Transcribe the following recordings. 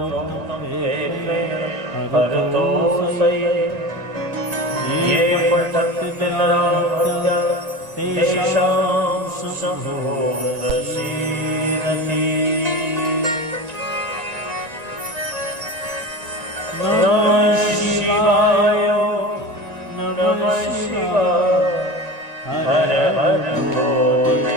प्रोक्तम हर तो सही ये पठत बिलरात्य तेषां संभोदशीरति नमः शिवाय नमः शिवाय हर हर भोले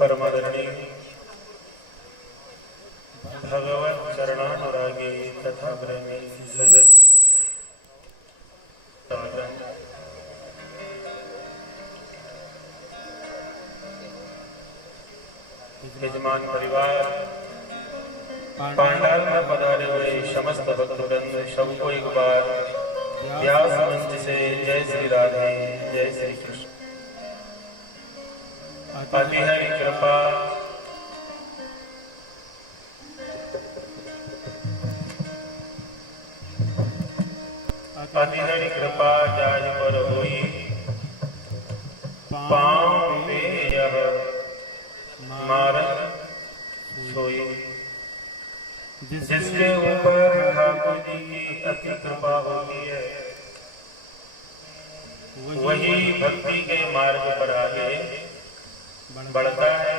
परमादरणीय भगवत चरणानुरागी तथा प्रेमी सजन यजमान परिवार पांडाल में पधारे हुए समस्त भक्तवृंद सबको एक बार व्यास मंच से जय श्री राधे जय श्री कृष्ण। अतिहरि कृपा अतिहरि कृपा जाज पर हुई पांव पे यह मारत सोई। जिसके ऊपर ठाकुर जी की अति कृपा होती है वही भक्ति के मार्ग पर आगे बढ़ता है।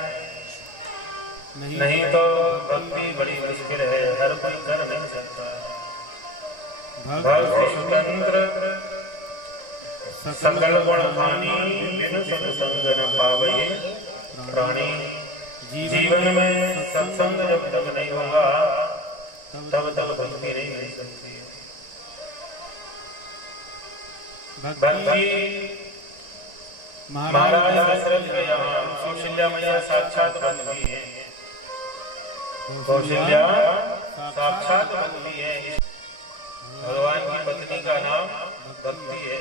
नहीं तो भक्ति बड़ी मुश्किल है, हर कोई कर नहीं सकता। भक्त स्वतंत्र सकल गुण हानि, बिन सत्संग न पावे प्राणी। जीवन में सत्संग जब तक नहीं होगा तब तक भक्ति नहीं मिल सकती। भक्ति महाराज दशरथ के यहाँ कौशल्या मैया साक्षात भक्ति है। कौशल्या साक्षात भक्ति है। भगवान की पत्नी का नाम भक्ति है।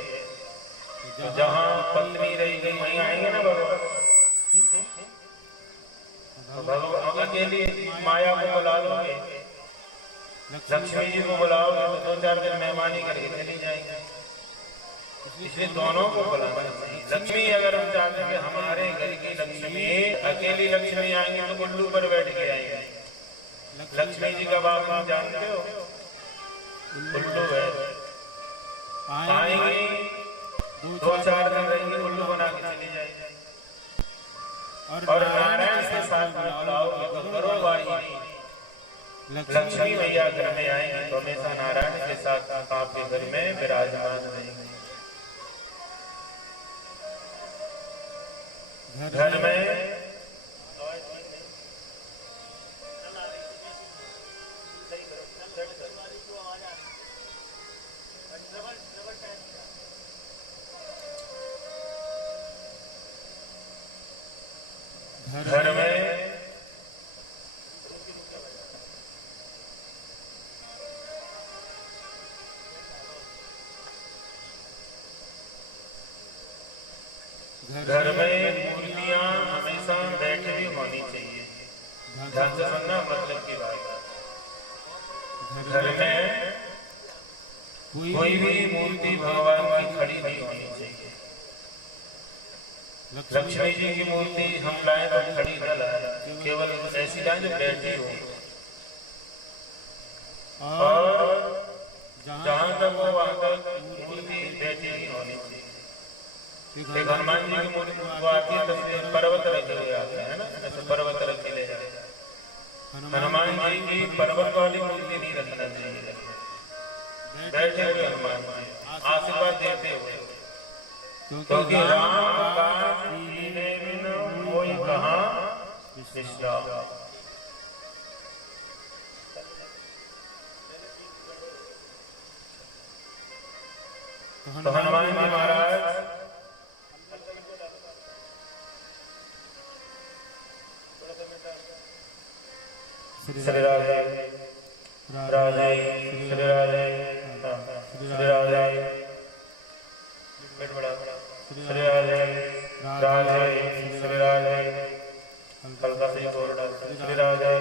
जहाँ पत्नी रहेगी वहीं आएंगे ना भगवान। भगवान अकेली माया को बुला लोगे, लक्ष्मी जी को बुलाओगे तो 2-4 दिन मेहमानी करके चली जाएंगे। इसलिए दोनों को बुलाना चाहिए। लक्ष्मी अगर हम चाहते हैं हमारे घर की लक्ष्मी, अकेली लक्ष्मी आएंगी तो उल्लू पर बैठ के आएंगे। लक्ष्मी जी का बाप आप जानते हो, उल्लू है। आएंगी 2-4 दिन रहेंगी, उल्लू बना के चली जाएंगे। और नारायण के साथ में बुलाओगे तो करो भाई लक्ष्मी मैया घर में आएंगी तो हमेशा नारायण के साथ आपके घर में विराजमान रहेंगे। घर में घर में मूर्तियां हमेशा बैठी हुई होनी चाहिए। ध्यान से सुनना मतलब की बात। घर में कोई भी मूर्ति भगवान की खड़ी नहीं होनी चाहिए। लक्ष्मी जी की मूर्ति हम लाए तो खड़ी न लाए, केवल ऐसी लाए जो बैठी हो। और जहाँ तक हो वहाँ तक मूर्ति बैठी नहीं होनी चाहिए। एक हनुमान जी की मूर्ति वो आती है तो पर्वत रखे हुए आते हैं ना, ऐसे पर्वत रखे ले जाते हैं। हनुमान जी की पर्वत वाली मूर्ति नहीं रखना चाहिए। बैठे हुए हनुमान जी आशीर्वाद देते हुए, क्योंकि राम काज कीने बिन कोई कहाँ विश्राम। तो हनुमान जी महाराज श्री राधे राधे श्री राधे श्री राधे पेट बड़ा श्री राधे राधे श्री राधे हल्का से बोल डाल श्री राधे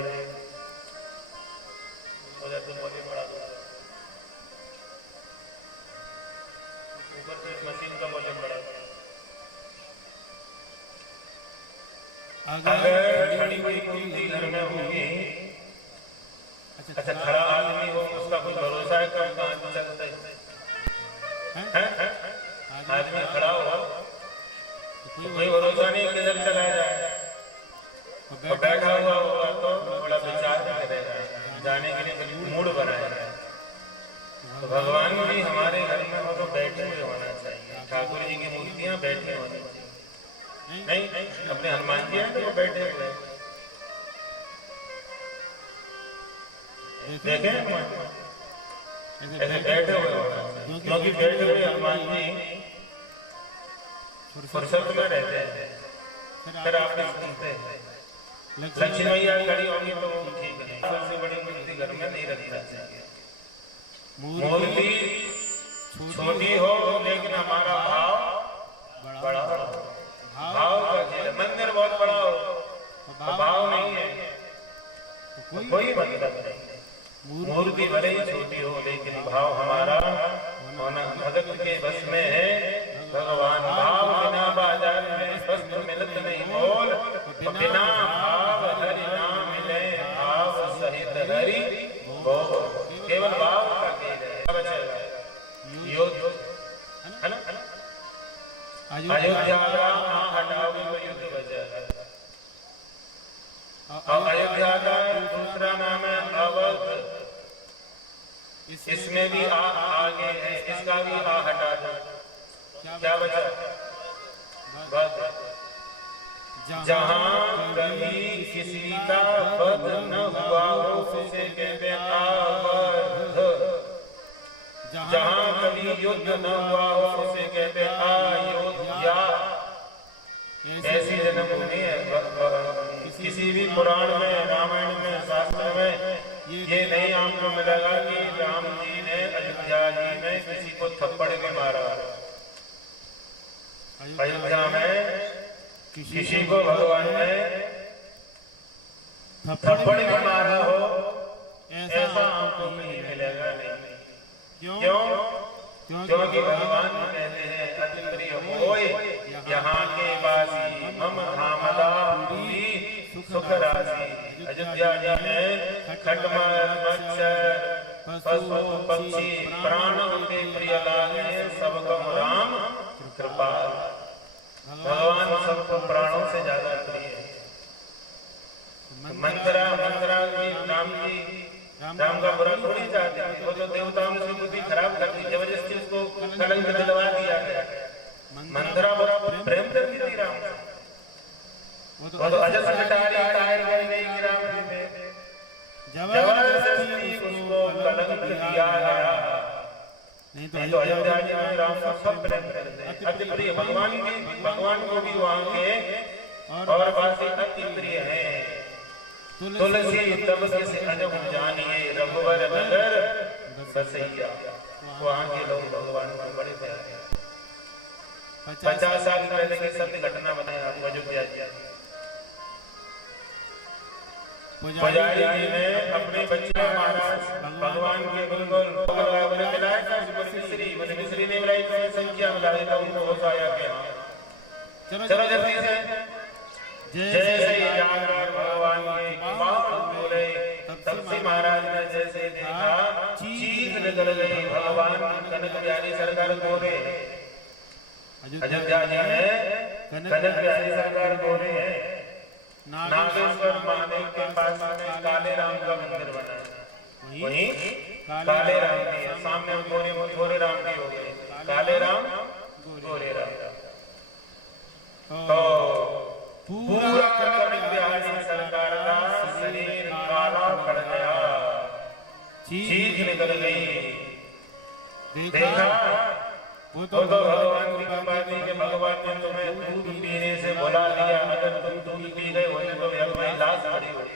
उधर तुम बोलिए बड़ा ऊपर से मशीन का वॉल्यूम बढ़ा। अगर खड़ी हुई मूर्ति घर में होगी, अच्छा खड़ा आदमी हो उसका कुछ भरोसा है कब कहाँ चलता है? आदमी खड़ा हो कोई भरोसा नहीं किधर चला जाए। और बैठा हुआ होगा तो बड़ा विचार करेगा, जाने के लिए मूड बनाएगा। तो भगवान भी हमारे घर में हो तो बैठे हुए होना चाहिए। ठाकुर जी की मूर्तियां बैठे होनी चाहिए। नहीं अपने हनुमान जी हैं तो वो बैठे हुए देखें ऐसे बैठे हुए होना, क्योंकि बैठे हुए हनुमान जी फुर्सत में रहते हैं। फिर आप सुनते हैं लक्ष्मी मैया खड़ी होगी तो वो ठीक है। सबसे बड़ी मूर्ति घर में नहीं रखना चाहिए। मूर्ति छोटी हो लेकिन हमारा भाव बड़ा हो। भाव का खेल, मंदिर बहुत बड़ा हो भाव नहीं है तो कोई मतलब नहीं। मूर्ति भले ही छोटी हो लेकिन भाव हमारा होना भगत के बस में है। भगवान भाव बिना बाजार में वस्त्र मिलत नहीं बोल, बिना भाव हरि नाम मिले भाव सहित हरि बोल। केवल भाव का खेल है। योग है ना, अयोध्या राम हटाओ युद्ध बचा। अयोध्या का दूसरा नाम है अवध, इसमें भी आगे है, इसका भी हटा दो, क्या बचा? वध। जहाँ कभी किसी का वध न हुआ हो उसे कहते हैं अवध। जहाँ कभी युद्ध न हुआ हो उसे कहते हैं अयोध्या। ऐसी जन्मभूमि है। किसी भी पुराण में, रामायण में, शास्त्र में ये नहीं आपको मिलेगा कि राम जी ने अयोध्या जी में किसी को थप्पड़ के मारा। अयोध्या में किसी को भगवान ने थप्पड़ के मारा हो ऐसा आपको नहीं मिलेगा। क्यों? क्योंकि भगवान कहते हैं अति प्रिय होय यहाँ के वासी मम धामदापुरी सुख राशि। अयोध्या जी में खटमल मच्छर पशु पक्षी प्राणों के प्रिय लागे सबको राम कृपाल। भगवान सबको प्राणों से ज्यादा प्रिय है। मंदरा जी राम का बुरा थोड़ी चाहते थे, वो तो देवताओं ने उसकी बुद्धि खराब कर दी, जबरदस्ती उसको कलंक दिलवा दिया गया। मंदरा बड़ा प्रेम करती थी राम से, वो तो अजस कटारी टायर गई नहीं राम जी में, जबरदस्ती उसको कलंक दिया गया। नहीं तो अयोध्या जी में राम का सब प्रेम करते हैं, अति प्रिय। भगवान को भी वहाँ के और वासी अति प्रिय है। तुलसी तब से अजब जानिए रघुवर नगर बसैया। वहाँ के लोग भगवान को बड़े प्यारे हैं। 50 साल पहले की सत्य घटना बताएं आपको। अयोध्या जी पुजारी जी ने अपने बच्चे महाराज भगवान के बिल्कुल मिलाया। मिश्री ने मिलाई तो संख्या मिला देता उनको होश आया कि चलो जल्दी से जैसे भगवान बोले तब से महाराज ने जैसे देखा चीख निकल गई। भगवान कनक बिहारी सरकार बोले, अयोध्या जी में कनक बिहारी सरकार बोले हैं। नागेश्वर महादेव के पास में काले राम का मंदिर बना है। वहीं काले राम की सामने गोरे राम की हो गई। काले राम गोरे राम तो पूरा कनक बिहारी सरकार का शरीर काला पड़ गया, चीख निकल गई। देखा वो तो भगवान की कृपा थी कि भगवान ने तुम्हें दूध पीने से बुला लिया। अगर तुम दूध पी गए होते तो तुम्हें लाश पड़ी होती।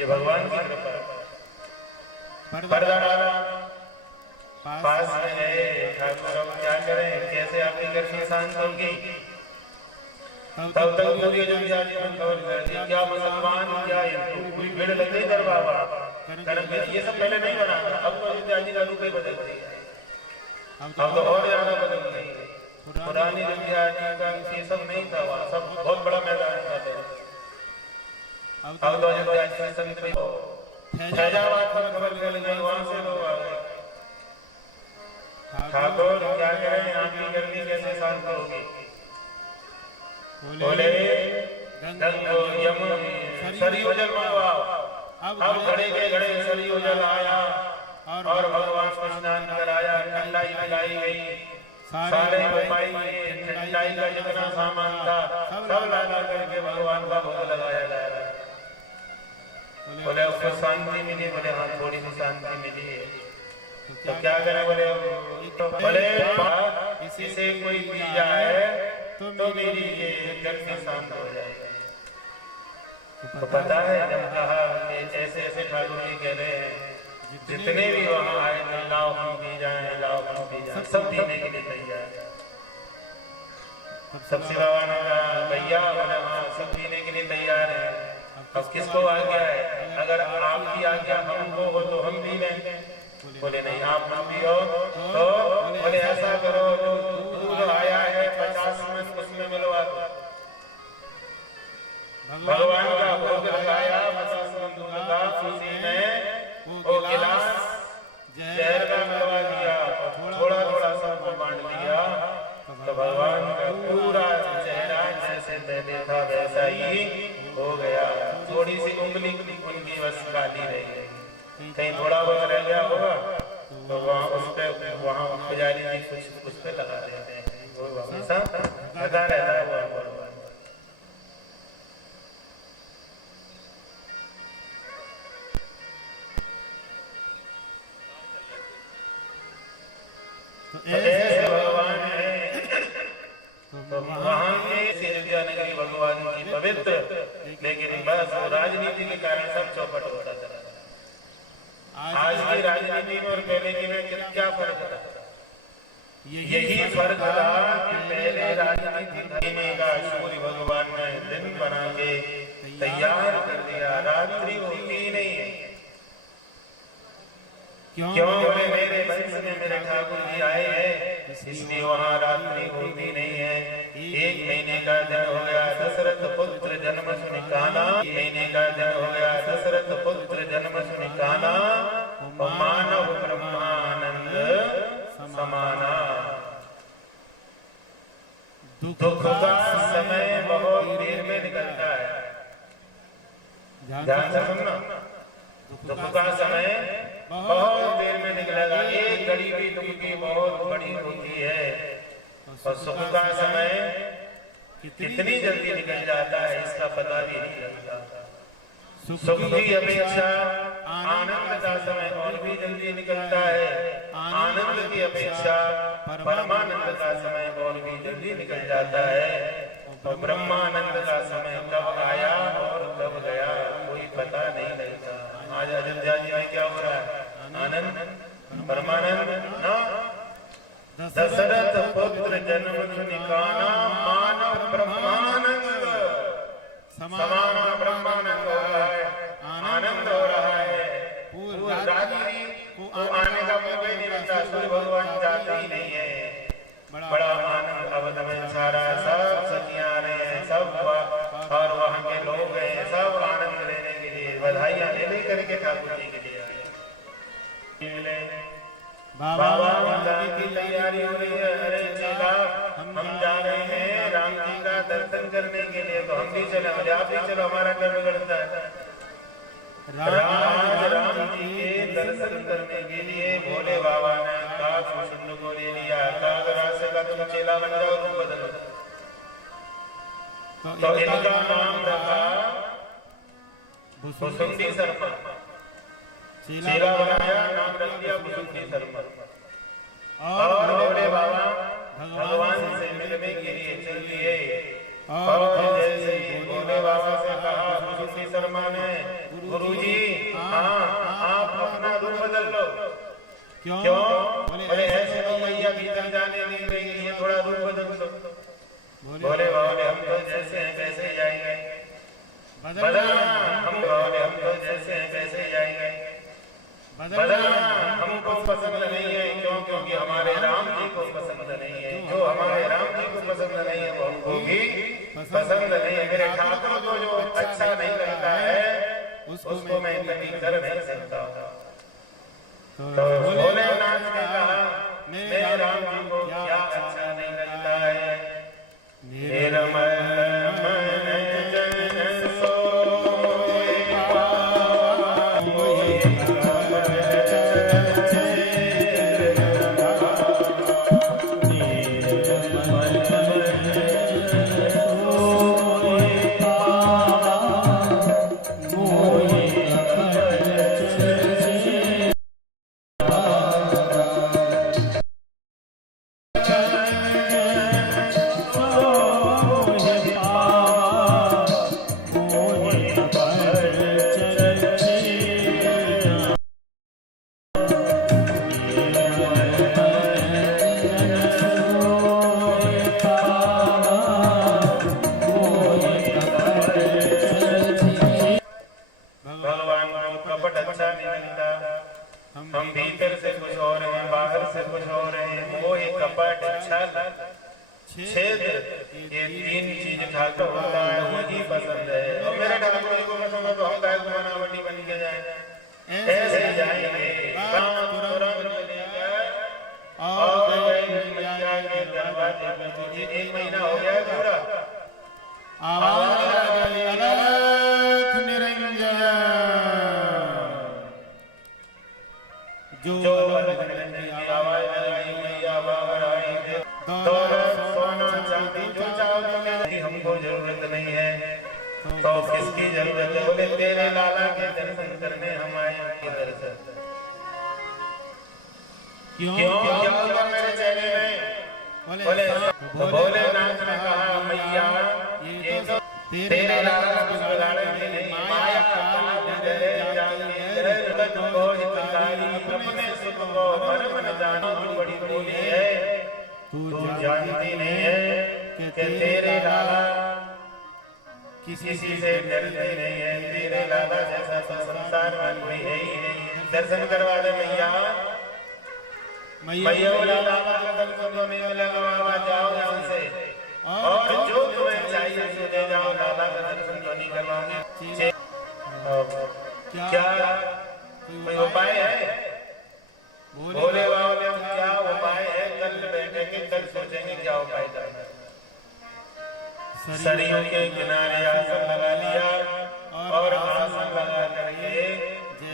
ये भगवान की कृपा। पर्दा पास में है ठाकुर, अब क्या करें, कैसे आपकी गर्मी शांत होगी। तब तक पूरी अयोध्या जी में खबर कर दी, क्या मुसलमान क्या हिंदू, कोई भीड़ लग गई दरबार। ये सब पहले नहीं बना था, अब तो अयोध्या जी का रूप ही बदल गई है। अब तो और ज्यादा बदल गई है। पुरानी अयोध्या जी का ये सब नहीं था, वहाँ सब बहुत बड़ा मैदान था। अब तो अयोध्या जी संत फैजाबाद पर खबर निकल गई, वहाँ से लोग आ गए। ठाकुर क्या करें, आपकी गर्मी कैसे शांत होगी। बोले सरयू जल मंगवाओ। अब घड़े के घड़े सरयू जल आया और भगवान को स्नान कराया। ठंडाई लगाई गई, सारे ठंडाई का जितना सामान था सब ला करके भगवान का भोग लगाया गया। बोले उसको शांति मिली। बोले हाँ थोड़ी सी शांति मिली है, तो क्या करें। बोले इसे कोई पी जाए तो मेरी ये गर्मी शांत हो जाएगी। तो पता है जब कहा ऐसे ऐसे ठाकुर जी कह रहे हैं, जितने भी वहाँ आए थे लाओ हम पी जाए, लाओ हम पी जाए, सब पीने के लिए तैयार। सबसे बाबा ने कहा भैया, बोले हाँ सब पीने के लिए तैयार है। अब किसको आज्ञा है, अगर आपकी आज्ञा हमको हो तो हम पी लेंगे। बोले नहीं आप ना पियो। तो बोले ऐसा करो, दूध आया है 50 में उसमें मिलवा दो। भगवान का भोग लगाया 50 में दूध का, उसी में वो गिलास जहर का मिलवा दिया, थोड़ा थोड़ा सबको बांट दिया। तो भगवान पूरा चेहरा जैसे मैंने देखा वैसा ही हो गया। थोड़ी सी उंगली उनकी बस काली रह गई, कहीं थोड़ा बहुत रह गया होगा तो वहाँ उस पे वहाँ पुजारी जी कुछ उस पे लगा देते हैं, वो हमेशा लगा रहता है वो। ऐसे भगवान है तो वहाँ के नगरी भगवान की पवित्र, लेकिन बस वो राजनीति के कारण सब चौपट होता चला। आज की राजनीति में और पहले की में क्या फर्क था? यही फर्क था कि पहले राजनीति देने का सूर्य भगवान ने दिन बना के तैयार कर दिया, रात्रि होती ही नहीं है। क्यों बोले मेरे वंश में मेरे ठाकुर जी आए हैं, इसलिए वहाँ रात्रि होती नहीं है। 1 महीने का दिन हो गया दशरथ पुत्र जन्म सुनि काना, 1 महीने का दिन हो गया दशरथ पुत्र जन्म सुनि काना, मानव ब्रह्मानंद समाना। दुख का समय बहुत देर में निकलता है, ध्यान से सुनना। दुख का समय बहुत देर में निकलेगा, एक घड़ी भी दुख की बहुत बड़ी होती है, और सुख का समय कितनी जल्दी निकल जाता है इसका पता भी नहीं लगता। सुख की अपेक्षा आनंद का समय और भी जल्दी निकलता है, आनंद की अपेक्षा परमानंद का समय और भी जल्दी निकल जाता है, और ब्रह्मानंद का समय कब आया और कब गया कोई पता नहीं लगता। आज अयोध्या जी में क्या हो रहा है? आनंद परमानंद ना, दशरथ पुत्र जन्म सुनि काना, मानव ब्रह्मानंद समाना। ब्रह्मानंद हो रहा है, आनंद हो रहा है। पूरी रात्रि को आने का मौका ही नहीं मिलता, सूर्य भगवान जाते ही नहीं है। बड़ा आनंद अवध में सारा, सब सखियां रहे हैं, सब और वहाँ के लोग हैं, सब आनंद लेने के लिए बधाइयां ले करके ठाकुर जी के लिए बाबा की तैयारी हो रही है। अरे चेला हम जा रहे हैं राम जी का दर्शन करने के लिए, तो हम भी चले, आप भी चलो, हमारा क्या बिगड़ता है। राम जी के दर्शन करने के लिए भोले बाबा ने काग को ले लिया। कागराज से का तुम चेला बन जाओ, रूप बदलो। तो इनका नाम रखा भुसुंडी शर्मा, चेला बनाया, नाम रख दिया भुसुंडी शर्मा। और भोले बाबा भगवान से मिलने के लिए चल दिए, और जैसे ही भोले बाबा से कहा भुसुंडी शर्मा ने, गुरुजी हाँ आप अपना रूप बदल लो। क्यों? बोले ऐसे तो मैया भीतर जाने नहीं देंगे, ये थोड़ा रूप बदल लो। भोले बाबा हम तो जैसे हैं कैसे जाएंगे, बदलना। हम बोले हम तो जैसे हैं कैसे जाएंगे, बदलना। हमको पसंद नहीं है, क्यों? क्योंकि हमारे राम जी को पसंद नहीं है। जो हमारे राम जी को पसंद नहीं है वो हमको भी पसंद नहीं है। मेरे ठाकुर को जो अच्छा नहीं लगता है उसको मैं कभी कर नहीं सकता। तो भोलेनाथ ने कहा मेरे राम जी को क्या अच्छा नहीं लगता है, मेरा हम भीतर से कुछ हो रहे हैं, बाहर से कुछ हो रहे हैं। वो एक कपट, छल, छेद, ये 3 चीज ठाकुर होता है, मुझे पसंद है। और मेरे ठाकुर जी को पसंद है तो हम गाय बनावटी बन के जाए, ऐसे जाएंगे। और गए मैया के दरबार एक महीना हो गया है पूरा। आवाज अलख निरंजन जो आवाज लगाई मैया बाबराई दौलत सोना चांदी जो चाहोगे हमको जरूरत नहीं है तो किसकी जरूरत है? बोले तेरे लाला के दर्शन करने हम आए हैं। दर्शन क्यों क्या हुआ मेरे चेहरे में? बोले नाथ ने कहा मैया ये तो तेरे लाला को बिगाड़ने में नहीं माया काल डरे जाती है तुमको हितकारी अपने सुख को मन मन जानो बड़ी बड़ी है तू जानती नहीं है कि तेरे लाला किसी से डरते नहीं है। तेरे लाला जैसा तो संसार में कोई है ही नहीं। दर्शन करवा दे मैया मैया लाला का दर्शन को नहीं मिलेगा बाबा जाओ यहाँ से और जो तुम्हें चाहिए सो ले जाओ। लाला का दर्शन तो नहीं करवाओगे क्या कोई उपाय है? बोले बाबा क्या उपाय है? कल बैठेंगे कल सोचेंगे क्या उपाय करना। सरयू के किनारे आसन लगा लिया और आसन लगा करके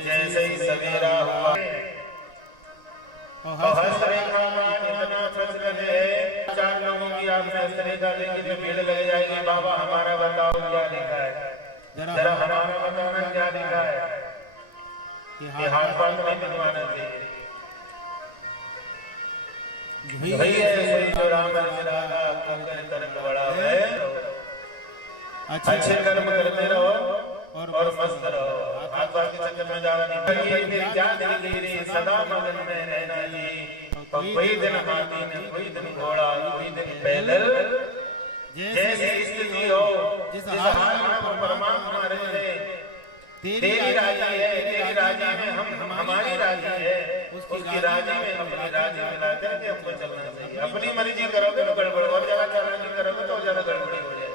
जैसे ही सवेरा हुआ हस्तरेखा इतना फंस रहे हैं 4 लोगों की आप हस्तरेखा लेके जो भीड़ लग जाएगी। बाबा हमारा बताओ क्या लिखा है? जरा हमारा बताना क्या लिखा है? कि हाथ पांव नहीं बनवाना चाहिए भैया जो राम राधा कर्म बड़ा है। अच्छे कर्म करते रहो और मस्त रहो। हाथ पांव के चक्कर में जाना नहीं। क्या धीरे सदा मगन में रहना जी। कोई दिन हाथी में कोई दिन घोड़ा कोई दिन पैदल जैसी स्थिति हो जिस हाल में परमात्मा रहे तेरी राजी है। तेरी राजी में हम हमारी राजी है उसकी राजी में अपनी राजी मिला करके हमको चलना चाहिए। अपनी मर्जी करोगे तो गड़बड़ और ज्यादा चालाकी करोगे तो ज्यादा गड़बड़ी हो जाए।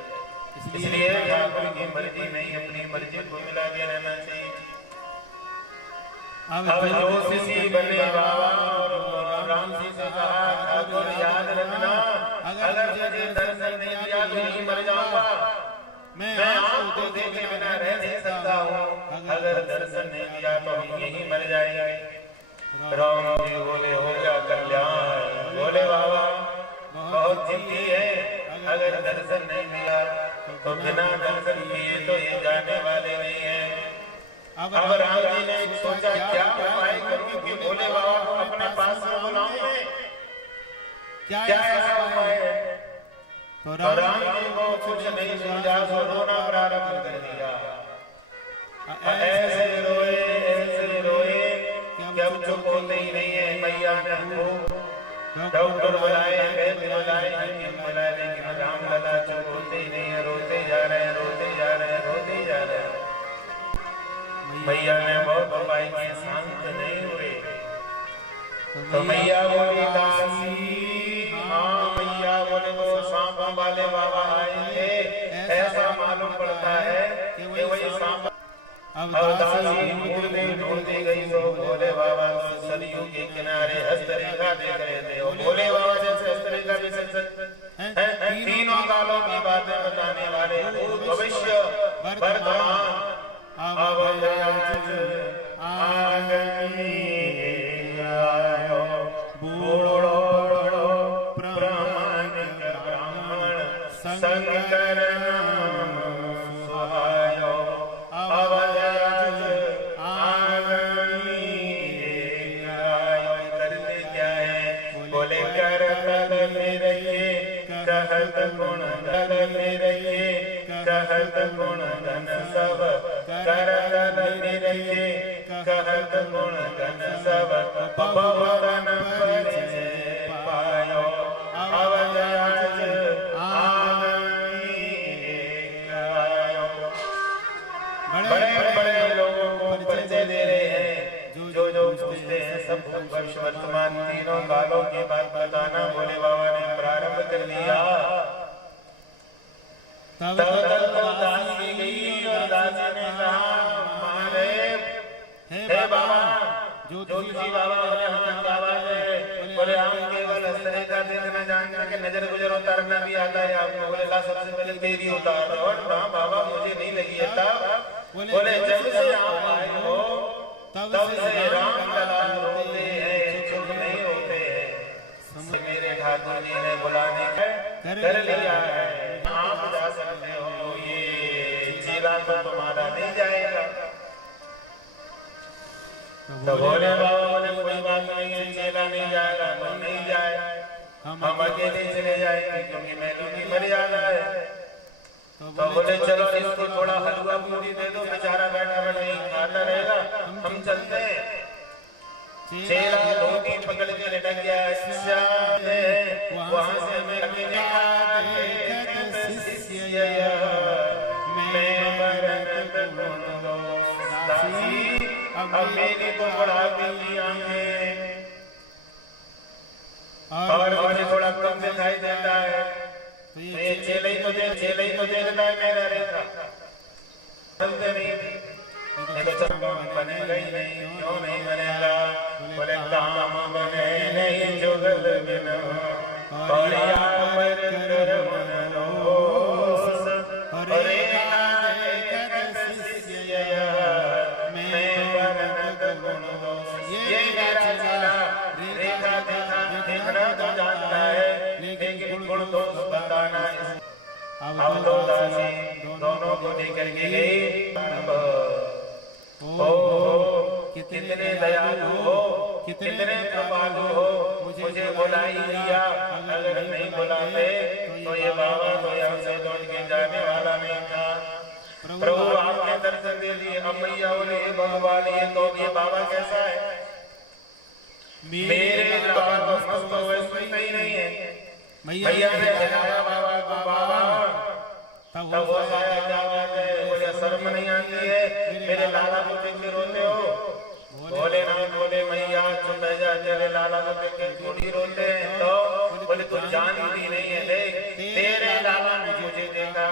इसलिए ठाकुर की मर्जी नहीं अपनी मर्जी को मिला के रहना चाहिए। अब जो किसी बने बाबा और राम जी से कहा ठाकुर याद रखना अगर मुझे दर्शन नहीं दिया तो यहीं मर जाऊंगा। मैं आपको देखे बिना रह नहीं सकता हूँ। अगर दर्शन नहीं दिया तो हम यहीं मर जाएंगे। राम जी बोले हो गया कल्याण। बोले बाबा बहुत जिद्दी है अगर दर्शन नहीं दिया तो बिना दर्शन किए तो ये जाने वाले नहीं है। अब राम जी ने सोचा क्या उपाय करके कि भोले बाबा को अपने पास में बुलाऊं मैं? क्या ऐसा उपाय है? तो राम जी को कुछ नहीं समझा सो रोना प्रारंभ कर दिया। ऐसे रोए कि अब चुप होते ही नहीं है। मैया ने डॉक्टर बुलाए वैद्य बुलाए हकीम बुलाए लेकिन राम लला चुप होते ही नहीं है। रोते जा रहे हैं रोते जा रहे हैं रोते जा रहे हैं। मैया ने बहुत उपाय किए शांत नहीं हुए। तो मैया बोली दासी हाँ मैया बोले वो सांपों वाले बाबा आए थे ऐसा मालूम पड़ता है कि वही सांप। अब दासी ढूंढती गई तो भोले बाबा सरयू के किनारे हस्तरेखा देख रहे थे। भोले बाबा जैसे हस्तरेखा भी तीनों कालों की बातें बताने वाले भूत भविष्य वर्तमान अब आगमी आयो बूढ़ो प्रामाणिक ब्राह्मण शंकर सुहायो अब आगमी आयो। करते क्या है? बोले कर तल मेरे कहत गुण गल मेरे कहत गुण गण सब कर रखे कहत गुण गण सब पवन परिचय पायो अब बड़े बड़े लोगों को परिचय दे रहे हैं। जो पूछते हैं सब वर्तमान तीनों कालों की बात बताना भोले बाबा ने प्रारंभ कर दिया। तब दासी गई और दासी ने कहा हे बाबा जो तुलसी बाबा बोले हम बाबा है बोले हम केवल हस्तरेखा रेखा देखना जानना कि नजर गुजर उतारना भी आता है आपको। बोले ला सबसे पहले तेरी उतार रहा हूँ। हाँ बाबा मुझे नहीं लगी है तब। बोले जब से आप आए हो तब से राम लला रोते हैं, चुप नहीं होते हैं। मेरे ठाकुर जी ने बुलाने कर लिया है, आप जा सकते हो, ये चेला तो तुम्हारा नहीं जाएगा। तो बोले बाबा बोले कोई बात नहीं है, चेला नहीं जाएगा तो नहीं जाए, हम अकेले चले जाएंगे क्योंकि मेलों की मर्यादा है। तो बोले चलो इसको थोड़ा हलवा पूरी दे दो, बेचारा बैठा बैठा ही खाता रहेगा, हम चलते हैं। चेला लोटी पकड़ के लटक गया, वहां से मैं अकेले अब मेरी तो बढ़ा दी आंखें और मुझे थोड़ा कम दिखाई देता है। तो ये चेले ही तो देखता है मेरा रेखा चलते नहीं तो बनेगा ही नहीं। क्यों नहीं बनेगा? बोले काम बने नहीं जुगल बिना अब दो दासी दोनों को लेकर के गई। ओ कितने दयालु हो, कितने कृपालु हो, मुझे बुला ही लिया। अगर नहीं बुलाते तो ये बाबा तो यहाँ से दौड़ के जाने वाला नहीं था। प्रभु आपने दर्शन दे दिए। अब मैया बोले भगवान ये तो ये बाबा कैसा है? मेरे बाबा तो वैसे ही नहीं है। मैया ने बुलाया बाबा को, बाबा तब वो आया क्या बात है? बोले शर्म नहीं आती है? मेरे लाला को देख के रोते हो? बोले ना, बोले मैया चुप रह जा, तेरे लाला को देख के क्यों नहीं रोते हैं? तो बोले तू जानती नहीं है, देख तेरे लाला ने मुझे देखा,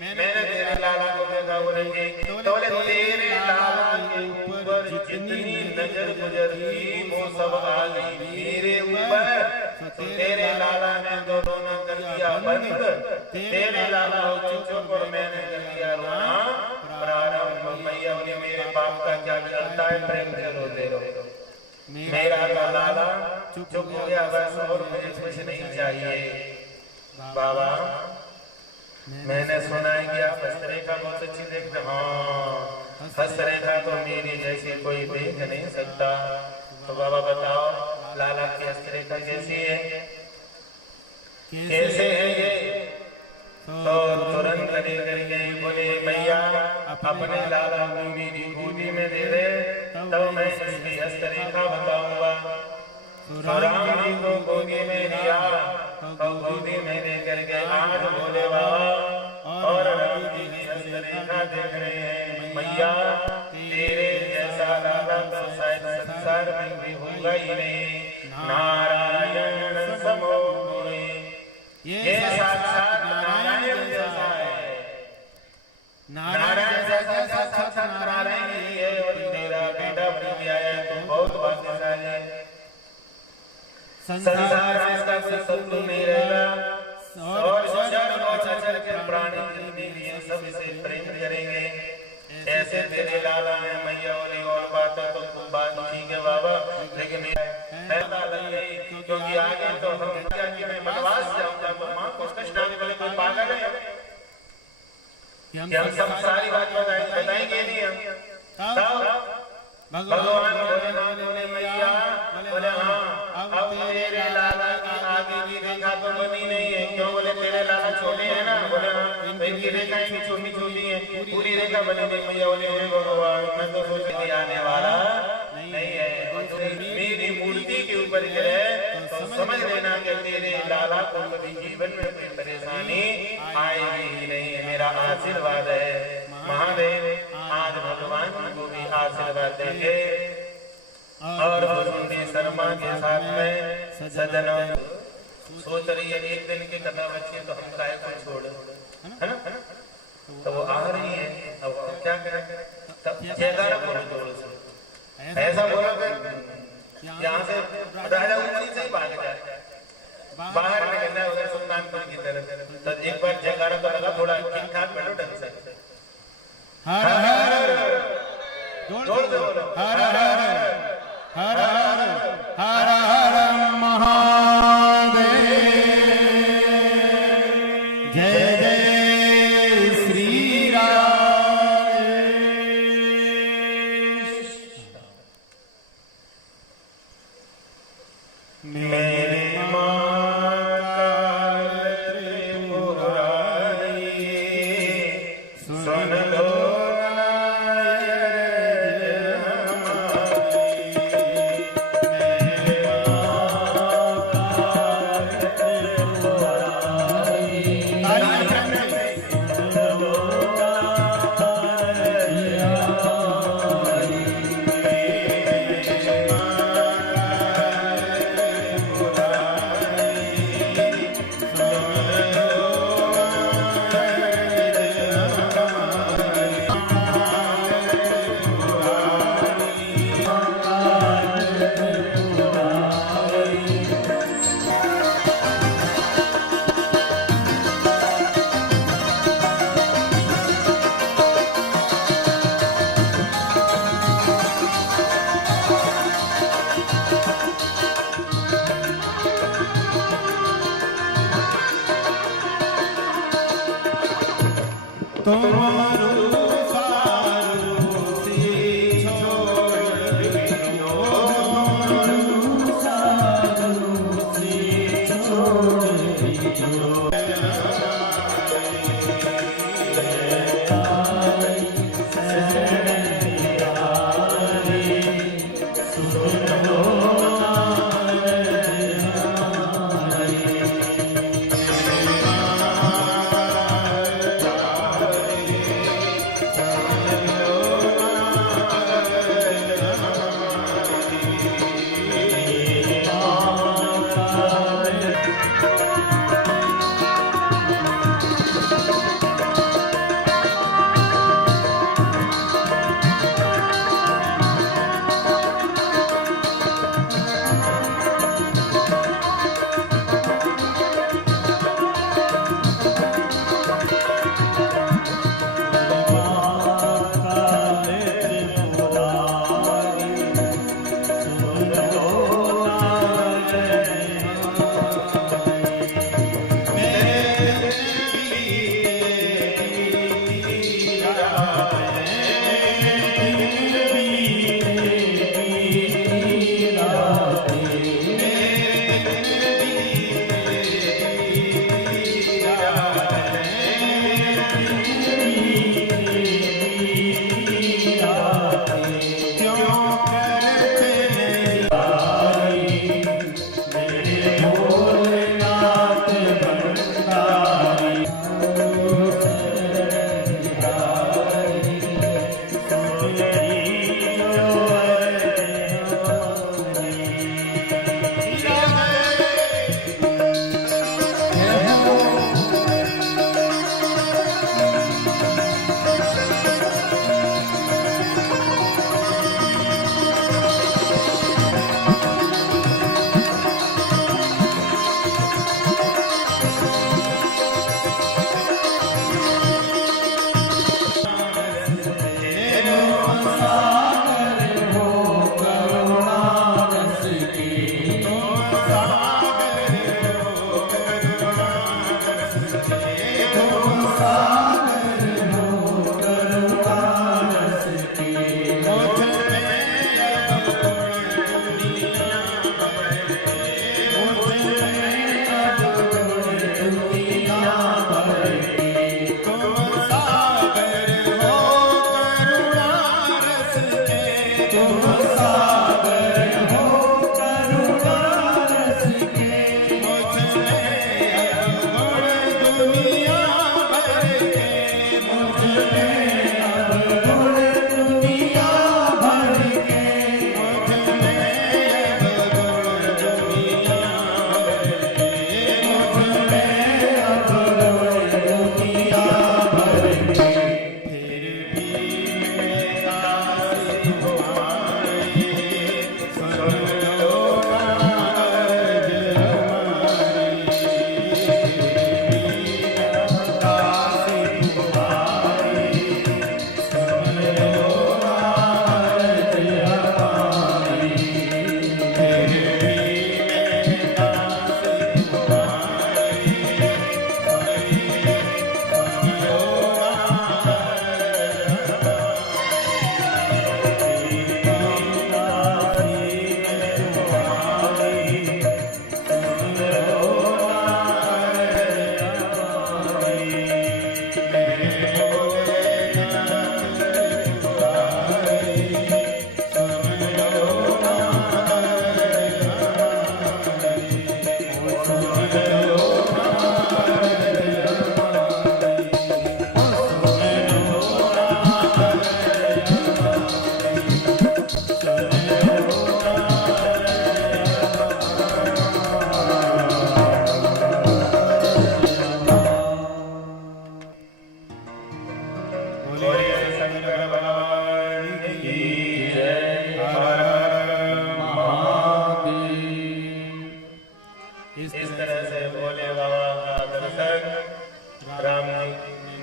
मैंने तेरे लाला को देखा। बोले ठीक, तो बोले तेरे लाला के ऊपर जितनी नजर गुजरती वो सब आ गई मेरे ऊपर। तो तेरे लाला ने दोनों ने कर दिया बंद, तेरे लाला हो चुप और मैंने कर दिया रोना प्रारंभ। मैया बोले मेरे बाप का क्या चलता है? प्रेम से रोते रहो। मेरा लाला चुप हो गया बस, और मुझे कुछ नहीं चाहिए। बाबा मैंने सुना है कि आप हस्तरेखा बहुत अच्छी देखते। हाँ हस्तरेखा तो मेरी जैसी कोई देख नहीं सकता। तो बाबा बताओ लाला की हस्तरेखा कैसी है? कैसे है ये? तो तुरंत लेकर गई। बोले मैया अपने लाला को मेरी गोदी में दे दे, तब मैं इसकी हस्तरेखा बताऊंगा। तो राम जी को गोदी में लिया, तो गोदी में लेकर के आज बोले बाबा और राम जी की हस्तरेखा देख रहे हैं। मैया तेरे जैसा लाला तो शायद संसार में भी होगा ही नहीं। नारायण समो गुणी, ये साक्षात नारायण जैसा है। नारायण जैसा साक्षात नारायण ही है। और तेरा बेटा बन गया है तो बहुत भाग्यशाली है। संसार में इसका कोई शत्रु नहीं रहेगा और अचर के प्राणी जितने सब इसे प्रेम करेंगे। ऐसे तेरे लाला है। मैया बोली और बात है तो बात ठीक है बाबा, लेकिन क्योंकि आगे तो हम क्या कि मैं बनवास जाऊंगा, माँ कुछ कष्ट आने वाले कोई पागल है कि हम सब सारी बात बताएंगे नहीं हम। भगवान भोलेनाथ बोले मैया बोले हाँ अब तेरे लाला की आगे की रेखा तो बनी नहीं है। क्यों? बोले तेरे लाला छोटे हैं ना। बोले हाँ तो इनकी रेखा इनकी छोटी छोटी है, पूरी रेखा बनी नहीं। मैया बोले भगवान मैं तो सोच के आने वाला नहीं है। मेरी मूर्ति के ऊपर गिरे तो समझ लेना कि तेरे लाला को कभी जीवन में कोई परेशानी आएगी ही नहीं। मेरा आशीर्वाद है। महादेव आज भगवान को भी आशीर्वाद देंगे और उनके शर्मा के साथ में सजन सोच रही है एक दिन की कथा बची है तो हम काय को छोड़, है ना? तो वो आ रही है। अब क्या करें? जयकारा बोलो जोर से। ऐसा बोलो कि यहाँ से राजा ऊंची से ही भाग जाए। तो एक बार जयकारा तो लगा, थोड़ा ठीक ठाक बैठो ढंग से। हर हर जोर से बोलो, हर हर हर हर हर महादेव। जय जय श्री राम। मेरे सुन लो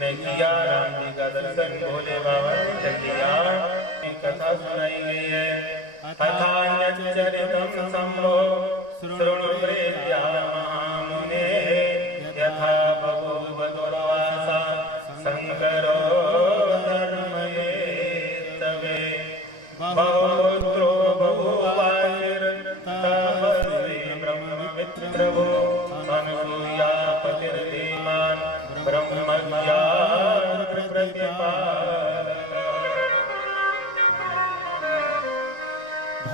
में किया, राम जी का दर्शन भोले बाबा ने कर लिया। कथा सुनाई गई है। अथान्यचरितं संभो शृणुप्रेत्या महामुने, यथा बभूव दुर्वासा शंकरो धर्मयेतवे, बहुपुत्रो बहुवायुर्तपस्वी ब्रह्ममित्रभो, अनुसूयापतिर्धीमान् ब्रह्मज्ञान प्रतिपालक।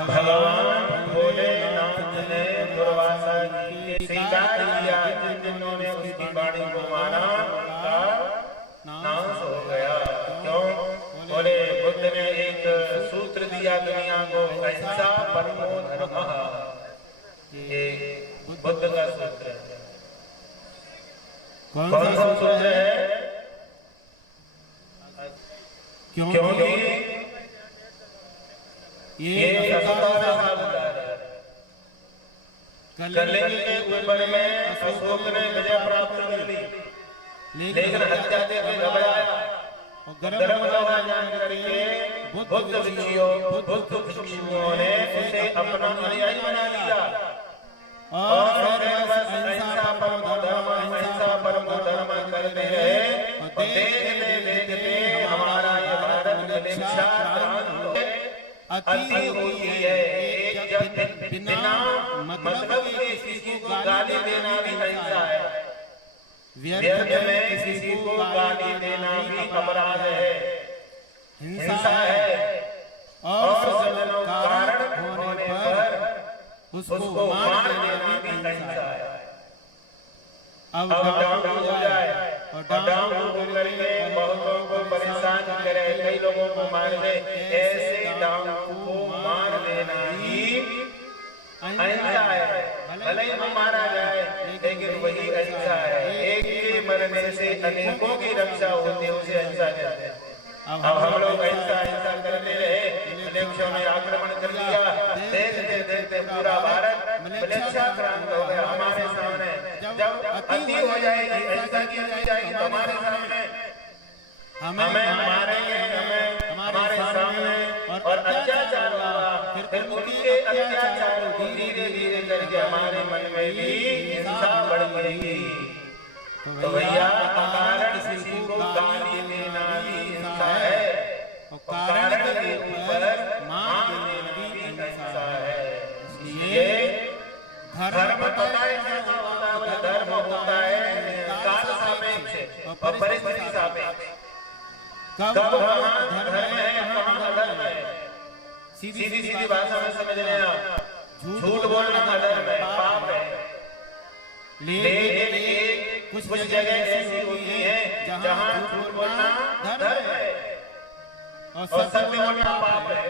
भगवान भोलेनाथ ने दुर्वासा जी के स्वीकार किया, जिन्होंने उसकी वाणी को माना उनका नाश हो गया। क्यों? बोले बुद्ध ने एक सूत्र दिया दुनिया को, अहिंसा परमो धर्मः। ये बुद्ध का सूत्र है। कौन सा सूत्र है? क्योंकि ये गले के ऊपर में अशोक ने विजय प्राप्त कर ली, लेकिन हत्या के घबराया और गर्म लगा करके बुद्ध भिक्षुओं ने उसे अपना अनुयायी बना लिया और बस अहिंसा परमो धर्म करते रहे। और देखते हमारा ये भारत मिलेच्छा क्रांति अति हुई है। जब बिना मतलब के किसी को गाली देना भी अहिंसा है, व्यर्थ में किसी को गाली देना भी अपराध है, हिंसा है। और सज्जनों कारण होने पर उसको मार देना भी अहिंसा है। अब डाउन हो जाए और डाउन करके बहुतों को परेशान करे, कई लोगों को मार दे, ऐसे डाउन को मार देना ही अहिंसा है। भले ही वो मारा जाए लेकिन वही अहिंसा है। एक के मरने से अनेकों की रक्षा होती है, उसे अहिंसा कहते हैं। अब हम लोग अहिंसा करते रहे, मिलेच्छों ने आक्रमण कर लिया, देखते देखते पूरा भारत मिलेच्छा क्रांत हो गया हमारे सामने। जब अति हो जाएगी, अहिंसा की जाएगी तो हमारे सामने हमें मारेंगे, हमारे सामने और अत्याचार होगा। फिर उनके अत्याचार को धीरे धीरे करके हमारे मन में भी हिंसा बढ़ेगी। तो भैया अकारण किसी को गाली देना भी हिंसा है और कारण के ऊपर मार देना भी हिंसा है। इसलिए धर्म पता है कैसा होता है? धर्म होता है काल सापेक्ष और परिस्थिति सापेक्ष। कब वहाँ धर्म है, वहाँ अधर्म है। सीधी भाषा में समझ रहे हैं आप? झूठ बोलना अधर्म है, पाप है। लेकिन कुछ जगह ऐसी होती है जहाँ झूठ बोलना धर्म है और सत्य बोलना पाप है।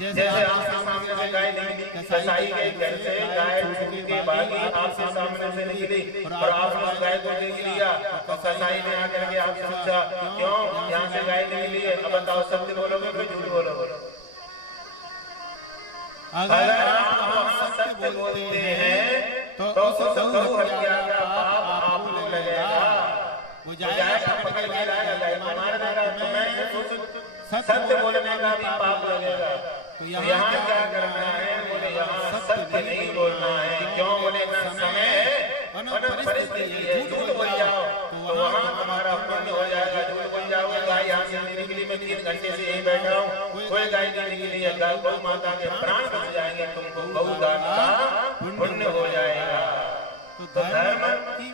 जैसे आपके सामने से गाय निकली, कसाई के घर से गाय छूट के भागी आपके सामने से निकली और आपने उस गाय को देख लिया। कसाई ने आकर के आपसे पूछा, क्यों यहाँ से गाय निकली है? अब बताओ, सत्य बोलोगे फिर झूठ बोलोगे? अगर आप वहाँ सत्य बोलते हैं तो उस गौ हत्या का पाप आपको लगेगा। वो जाएगा पकड़ के लाएगा, मार देगा तुम्हें, सत्य बोलने का भी पाप लगेगा। तो यहाँ क्या करना है? बोले यहाँ सत्य नहीं बोलना है। क्यों? बोले समय परिस्थिति है, झूठ बोल जाओ तो वहाँ हमारा पुण्य हो जाएगा। झूठ बोल जाओगे, गाय यहाँ से निकली, मैं 3 घंटे से यही बैठा हूँ, कोई गाय नहीं निकली है, गौ माता के प्राण बच जाएंगे, तुमको गौदान का पुण्य हो जाएगा। तो धर्म की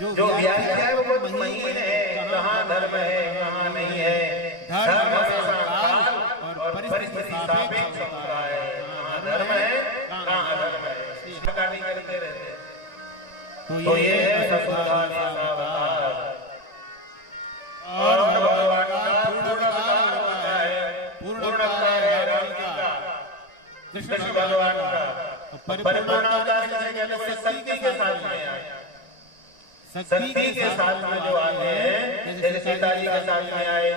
जो व्याख्या है वो बहुत महीन है, कहाँ धर्म है कहाँ नहीं है। धर्म और परिस्थिति सापेक्ष होता है, कहाँ धर्म है कहाँ अधर्म है, गाली करते रहते। तो ये है ससुराल का अवतार और भगवान का पूर्ण अवतार होता है। पूर्ण अवतार है राम का, कृष्ण भगवान का। परिपूर्ण अवतार से शक्ति के साथ में आए, शक्ति के साथ में जो आए हैं, जैसे सीता जी के साथ में आए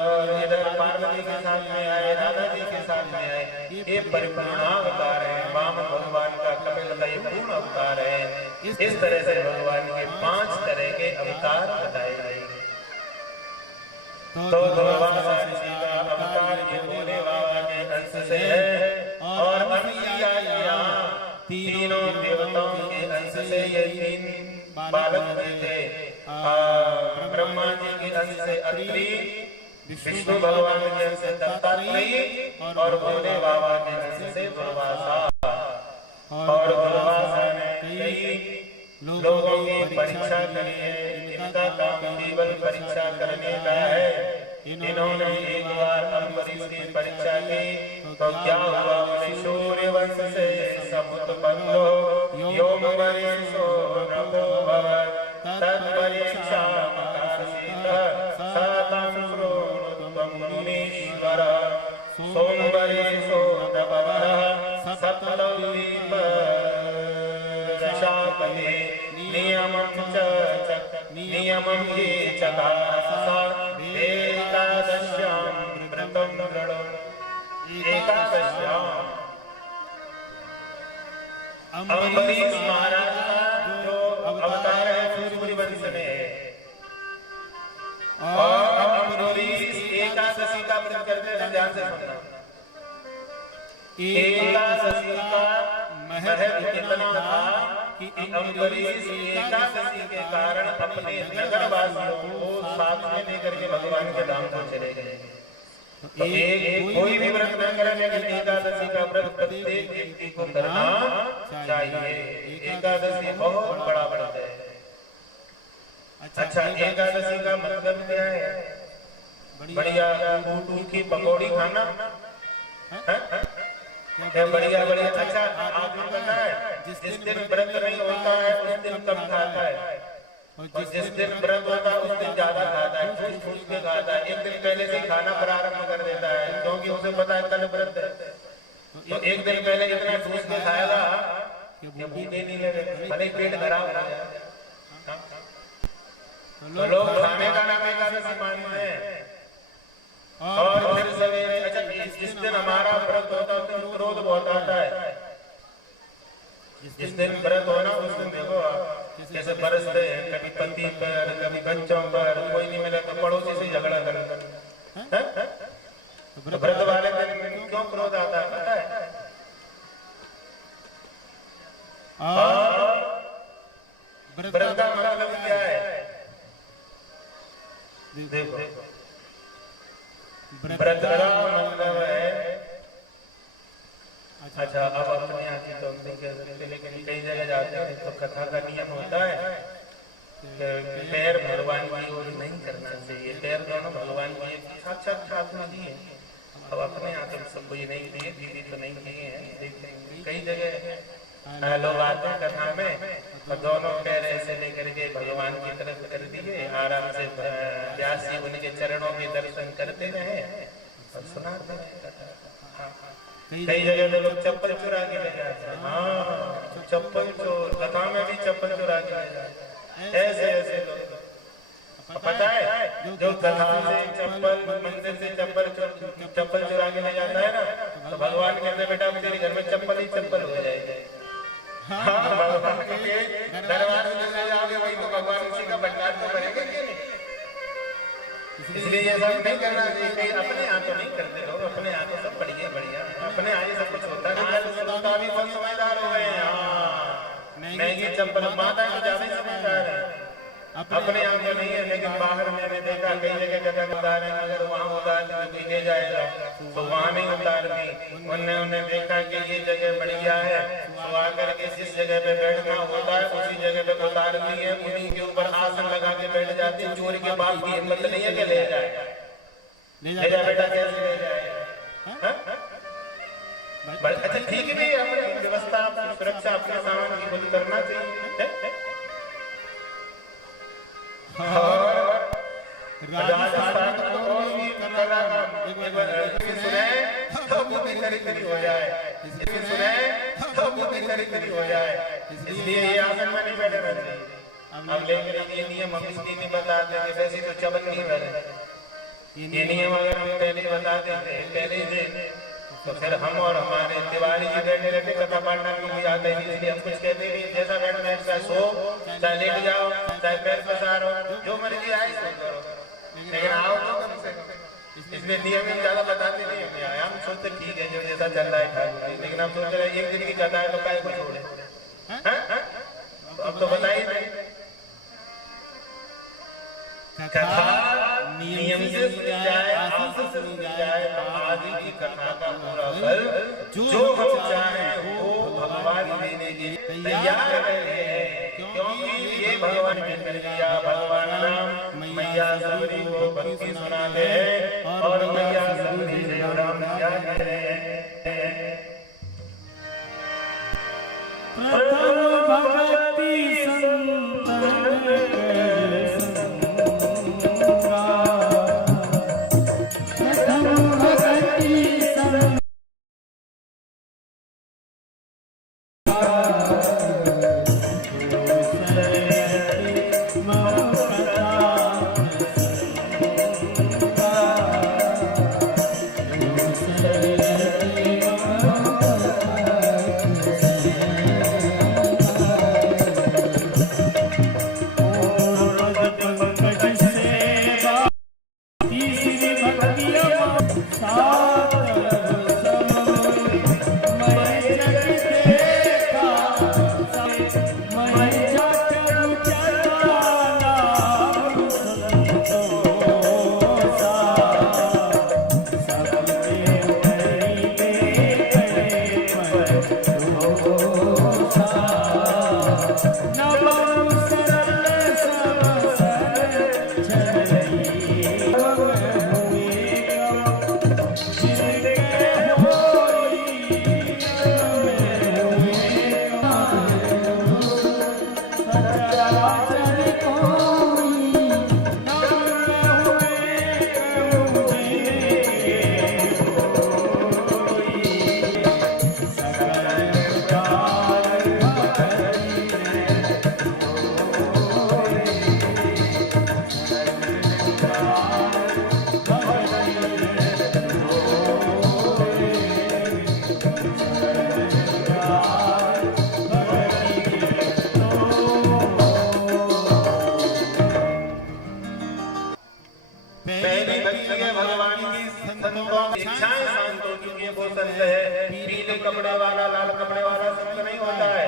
और इधर पार्वती के साथ में आए, राधा जी के साथ में आए, ये परिपूर्ण अवतार है। वामन भगवान का, कपिल का ये पूर्ण अवतार है। इस तरह से भगवान के 5 तरह के अवतार बताए गए। तो तो दुर्वासा दुर्वासा ऋषि का अवतार ये भोले बाबा के अंश से है और अनुसुईया के यहाँ तीनों देवताओं के अंश से ये तीन बालक थे। ब्रह्मा जी के अंश से अत्रि, विष्णु भगवान के अंश से दत्तात्रेय और भोले बाबा के अंश से दुर्वासा। और दुर्वासा ने कई लोगों की परीक्षा करी है। इनका काम केवल परीक्षा करने का है। इन्होंने एक बार अम्बरीश की परीक्षा की तो क्या हुआ, सूर्यवंश से सब उत्पन्न हो योमवरेशो नभो भवत् तत्परीक्षा सततं शृणुत्वं मुनीश्वर सोमवरेशो नभः सतलौदीप दशापदे नियमं ये चकासा एकादश्यां व्रतं दृढम्। एकादश्यां अम्बरीश महाराज का जो अवतार है सूर्यवंश में, और अम्बरीश एकादशी का व्रत करते हैं। ध्यान से सुनना, एकादशी का महत्व इतना था कि अम्बरीश एकादशी के कारण अपने नगर वासियों को साथ में लेकर के भगवान के धाम को चले गए। तो कोई भी व्रत न करे, लेकिन एकादशी का व्रत प्रत्येक व्यक्ति को करना चाहिए। एकादशी बहुत बड़ा व्रत है। अच्छा, एकादशी का मतलब क्या है? बढ़िया टूटू की पकौड़ी खाना, बढ़िया बढ़िया। अच्छा, आपको पता है जिस दिन व्रत नहीं होता है उस दिन कम खाता है, और जिस दिन व्रत होता है उस दिन ज्यादा खाता है, ठूस ठूस के खाता है। एक दिन पहले से खाना प्रारंभ कर देता है, क्योंकि उसे पता है कल व्रत है। तो एक दिन पहले इतना ठूस के खाएगा कि भूखे नहीं लगेगा, भले पेट खराब हो जाएगा। तो लोग खाने का नाम एकादशी मानते हैं। और फिर सवेरे, अच्छा, जिस दिन हमारा व्रत होता है उस दिन क्रोध बहुत आता है। जिस दिन व्रत होना उस दिन देखो कैसे बरसते हैं, कभी पति पर, कभी बच्चों पर, कोई नहीं मिला तो पड़ोसी से झगड़ा कर। व्रत वाले दिन क्यों क्रोध आता है पता है? व्रत का मतलब क्या है? देखो, व्रत का मतलब है, अच्छा, अब अपने यहाँ की तो हम नहीं कह सकते, लेकिन कई जगह जाते हैं तो कथा का नियम होता है पैर भगवान की ओर नहीं करना चाहिए। पैर दोनों भगवान की साक्षात ठाकुर जी है। अब अपने यहाँ तो सब कोई नहीं किए, दीदी तो नहीं किए हैं। कई जगह लोग आते हैं कथा में और दोनों पैर ऐसे लेकर के भगवान की तरफ कर दिए, आराम से व्यास जी उनके चरणों के दर्शन करते रहे और सुनाते रहे। कई जगह लोग चप्पल चुरा के ले जाते हैं। हाँ, चप्पल चोर, कथा में भी चप्पल चुरा के ले जाते हैं। ऐसे ऐसे लोग, पता है जो कथा से चप्पल, मंदिर से चप्पल चुरा के ले जाता है ना, तो भगवान कहते बेटा तेरे घर में चप्पल ही चप्पल हो जाएगी। हाँ, भगवान के दरबार में ले जाओगे वही तो भगवान उसी का भंडार तो भरेगा। इसलिए ये सब नहीं करना चाहिए। अपने यहाँ तो नहीं करते लोग, अपने यहाँ तो सब बढ़िया बढ़िया, अपने यहाँ सब कुछ होता है। आज भी सब समझदार हो गए हैं। महंगी चप्पल माता को ज्यादा समझदार है, अपने यहाँ तो नहीं है। लेकिन बाहर मैंने देखा कई जगह कथा उतार है, अगर वहाँ उतार दी ले जाएगा तो वहाँ नहीं उतार दी। उन्हें देखा कि ये जगह बढ़िया है तो आकर के जिस जगह पे बैठना होता है उसी जगह पे उतार दी है, उन्हीं के ऊपर आसन लगा के बैठ जाते हैं। चोर के बाप की हिम्मत नहीं है कि ले जाए, ले जाए बेटा कैसे ले जाए। अच्छा, ठीक है, अपनी व्यवस्था सुरक्षा अपने सामान की खुद करना चाहिए। राजस्थान हो जाए, हो जाए, इसलिए ये आसन में नहीं बैठे रहते। अब लेकर ये नियम हम इसलिए नहीं बताते कि वैसे तो चबन नहीं बैठे। ये नियम अगर हम पहले बताते थे पहले ही तो फिर हम और हमारे तिवारी जी बैठे रहते कथा पढ़ना भी आता है, इसलिए हम कुछ कहते नहीं। जैसा बैठना है चाहे सो, चाहे लेट जाओ, चाहे पैर पसारो, जो मर्जी आए सब करो, लेकिन आओ तो कम से कम। इसमें नियम ज्यादा बताते नहीं होते, हम सोचते ठीक है जो जैसा चल रहा है ठाक, लेकिन हम सोच रहे एक दिन की कथा है तो काय को छोड़े। अब तो बताइए कथा नियम से सुनी जाए, आसन से सुनी जाए, आदि की कथा का पूरा फल जो हम चाहे वो भगवान देने के लिए तैयार है, क्योंकि ये भगवान की मैया भगवान मैया सबरी को भक्ति सुनाते हैं और मैया सबरी से राम जाते हैं। प्रथम भक्ति इच्छाएं शांत हो चुकी है, वो संत है। पीले कपड़े वाला लाल कपड़े वाला संत नहीं होता है,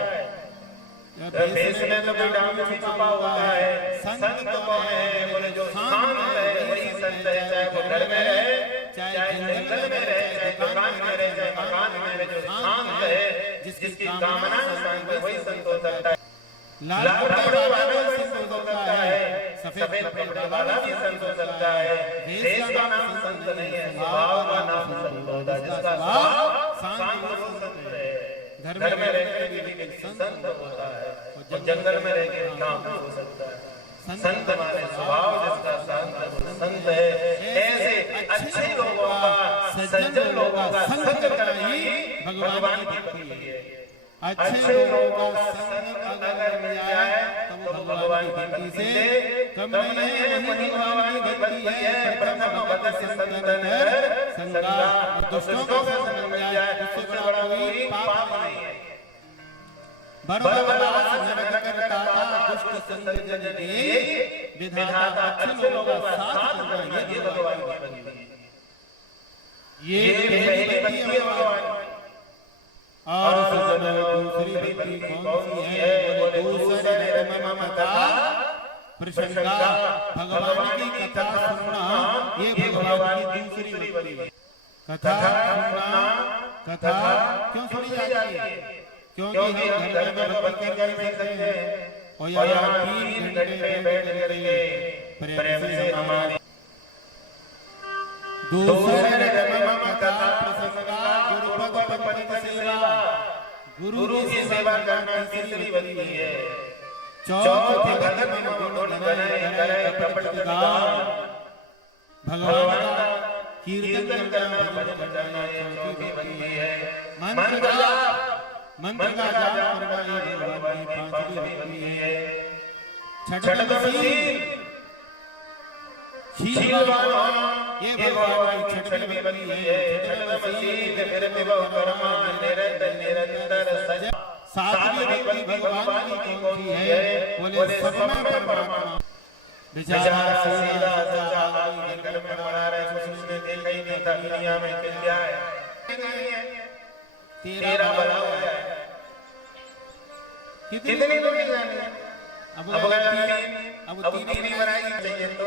देश में तो कोई डांग भी छुपा होता है। संत कौन है? बोले जो शांत है वही संत है, चाहे वो घर में रहे, चाहे जंगल में रहे, चाहे दुकान में रहे, चाहे मकान में रहे, जो शांत है जिसकी कामना शांत है वही संत हो सकता है। लाल कपड़े वाला भी संत हो सकता है, सफेद कपड़े वाला भी संत हो सकता है। देश का नाम संत नहीं है, स्वभाव का नाम संत होता है, जिसका स्वभाव शांत हो सकता है। घर में रहकर भी संत होता है और जंगल में रहकर नाम हो सकता है। संत माने स्वभाव जिसका शांत संत है। ऐसे अच्छे लोगों का, सज्जन लोगों का संग करना ही भगवान की भक्ति है। अच्छे लोगों का संग अगर मिल जाए तो भगवान की भक्ति से कम नहीं है, वही भगवान की भक्ति है। प्रथम भक्ति संतन संगा, दुष्टों का संग मिल जाए उससे बड़ा कोई पाप नहीं है। बरबरास नरक करता दुष्ट संग जन दे, विधाता अच्छे लोगों का साथ करना ये भगवान की भक्ति है। ये पहली भक्ति है भगवान। और दूसरी भक्ति कौन सी है? बोले दूसरे ममता प्रशंसा, भगवान की कथा सुनना ये भगवान की दूसरी भक्ति है। कथा सुनना, कथा क्यों सुनी जाती है? क्योंकि हम घर में भक्ति कर सकते हैं और यहाँ 3 घंटे बैठ करके प्रेम से हमारी दूसरे कथा प्रसंगा गुरुपद पद सेवा, गुरु की सेवा करना तीसरी भक्ति है। चौथी भक्ति गुण बनाए करे कपट गान, भगवान का कीर्तन करना भजन करना चौथी भक्ति है। मंत्र का जाप करना ये भगवान की पांचवी भक्ति है। छठवीं शीलवान ये भगवान की छठवीं बंदी है, छठम मसीह फिर विभव कर्मा निरंतर निरंतर सजा। सातवीं बंदी भगवान की कौन सी है? बोले सब में परमात्मा। बेचारा सीधा सच्चा आदमी घर में बना रहे, उसने देखा ही नहीं था दुनिया में क्या है। तेरा भला है कितनी दुनिया जानी है। अब तीन ही बनाई चाहिए तो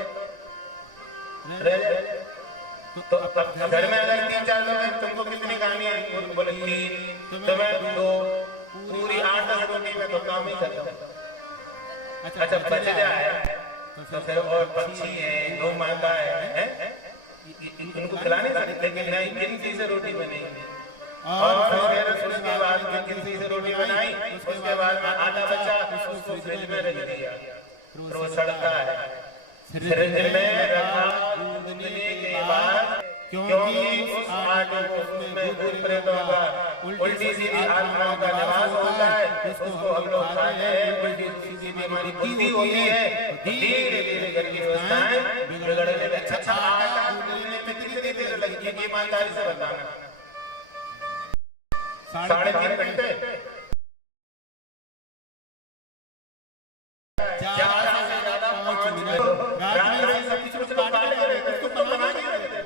अब घर में अगर 3-4 लोग हैं, तुमको कितनी कहानी है? बोले 3, तुम्हें 2, पूरी 8-10 रोटी में तो काम ही करता। अच्छा बच जाए तो फिर और पक्षी है, गौ माता है, इनको खिलाने सकते, लेकिन नहीं, किसी से रोटी बनेगी। और फिर उसके बाद किसी से रोटी बनाई, उसके बाद आधा बचा, उसको फ्रिज में रख दिया, फिर वो सड़ता है। फ्रिज में रखा दूधने के बाद, क्योंकि उस आटे में भूत प्रेतों का उल्टी सीधी आत्माओं का निवास होता है, उसको हम लोग खाते हैं। उल्टी सीधी बीमारी बुद्धि होती है, धीरे धीरे करके अवस्थाएं बिगड़ने लगती। अच्छा आटा गूंदने में कितनी देर लगती है? ईमानदारी से बताना। 3.5 घंटे, 4 से ज्यादा 5 मिनट। रात में सब कुछ काट के रखते, उसको बना के रखते।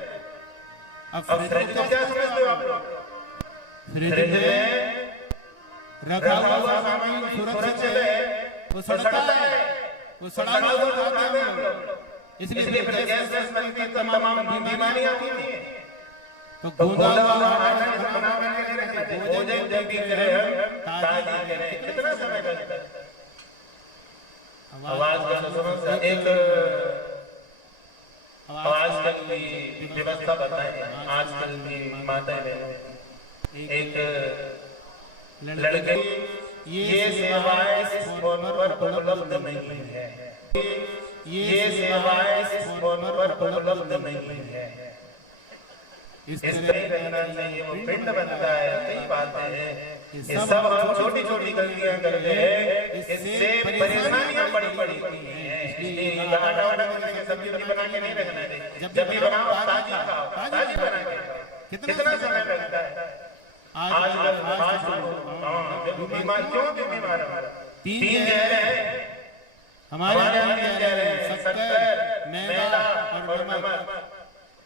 अब फ्रिज को क्या समझते हो आप लोग? फ्रिज में रखा हुआ सामान सुरक्षित है, वो सड़ता है, वो सड़ा हुआ खाते हैं हम लोग। इसलिए फिर गैस बनती है, तमाम बीमारियां होती हैं। तो गूंदा हुआ आटा बना के रखते हैं, भोजन जब भी करें ताज़ा करें। कितना समय लगता है? आवाज का सुनो, एक आजकल की व्यवस्था बताएं। आजकल की माता एक लड़के ये सेवाएं इस फोन पर उपलब्ध नहीं है, ये सेवाएं इस फोन पर उपलब्ध नहीं है। इस तरह रहना चाहिए, वो पिंड बनता है। कई बातें हैं, ये सब हम छोटी छोटी गलतियां करते हैं, इससे परेशानियां बड़ी बड़ी होती हैं। इसलिए आटा वाटा बनाने के सब्जी बना के नहीं रखना चाहिए। जब भी बनाओ ताजी खाओ, ताजी बना के खाओ। कितना समय लगता है आजकल फास्ट फूड? बीमार क्यों बीमार है? 3 जहरें हैं हमारे अंदर, शक्कर, मैदा और नमक।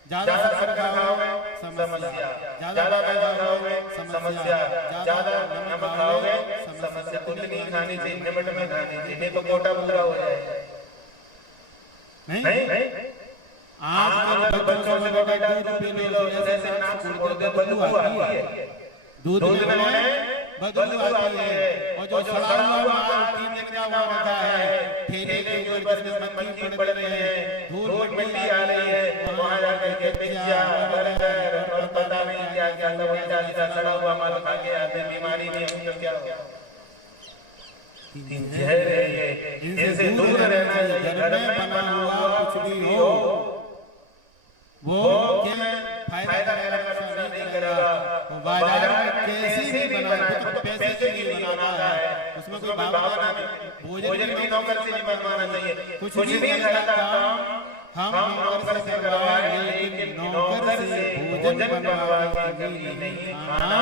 ज्यादा शक्कर खाओगे समस्या, ज्यादा मैदा खाओगे समस्या, ज्यादा नमक खाओगे समस्या। उतनी खानी चाहिए, लिमिट में खानी चाहिए, नहीं तो कोटा पूरा हो जाएगा। नहीं आप बच्चों से बेटा दूध पी लो, जैसे नाक से बदबू आती है, दूध में बदबू आती है। और जो सड़ा हुआ माल 3 दिन का हुआ रहता है, ठेले के ऊपर जिसमें मक्खी पड़ रही है, धूल मिट्टी आ रही है, वहां जाकर के पिज्जा, बर्गर और पता नहीं क्या क्या सब उल्टा सड़ा हुआ माल खा के आते, बीमारी में उनको क्या होगा? 3 जहर है ये, इनसे दूर रहना चाहिए। घर में बना हुआ कुछ भी हो वो फायदा नहीं करेगा। बाजार में कैसी भी बना, तो पैसे के लिए बनाना है, उसमें कोई भावना नहीं। भोजन भी नौकर से नहीं बनवाना चाहिए। कुछ भी घर का काम हम नौकर से करवाएं, लेकिन नौकर से भोजन बनवा के नहीं खाना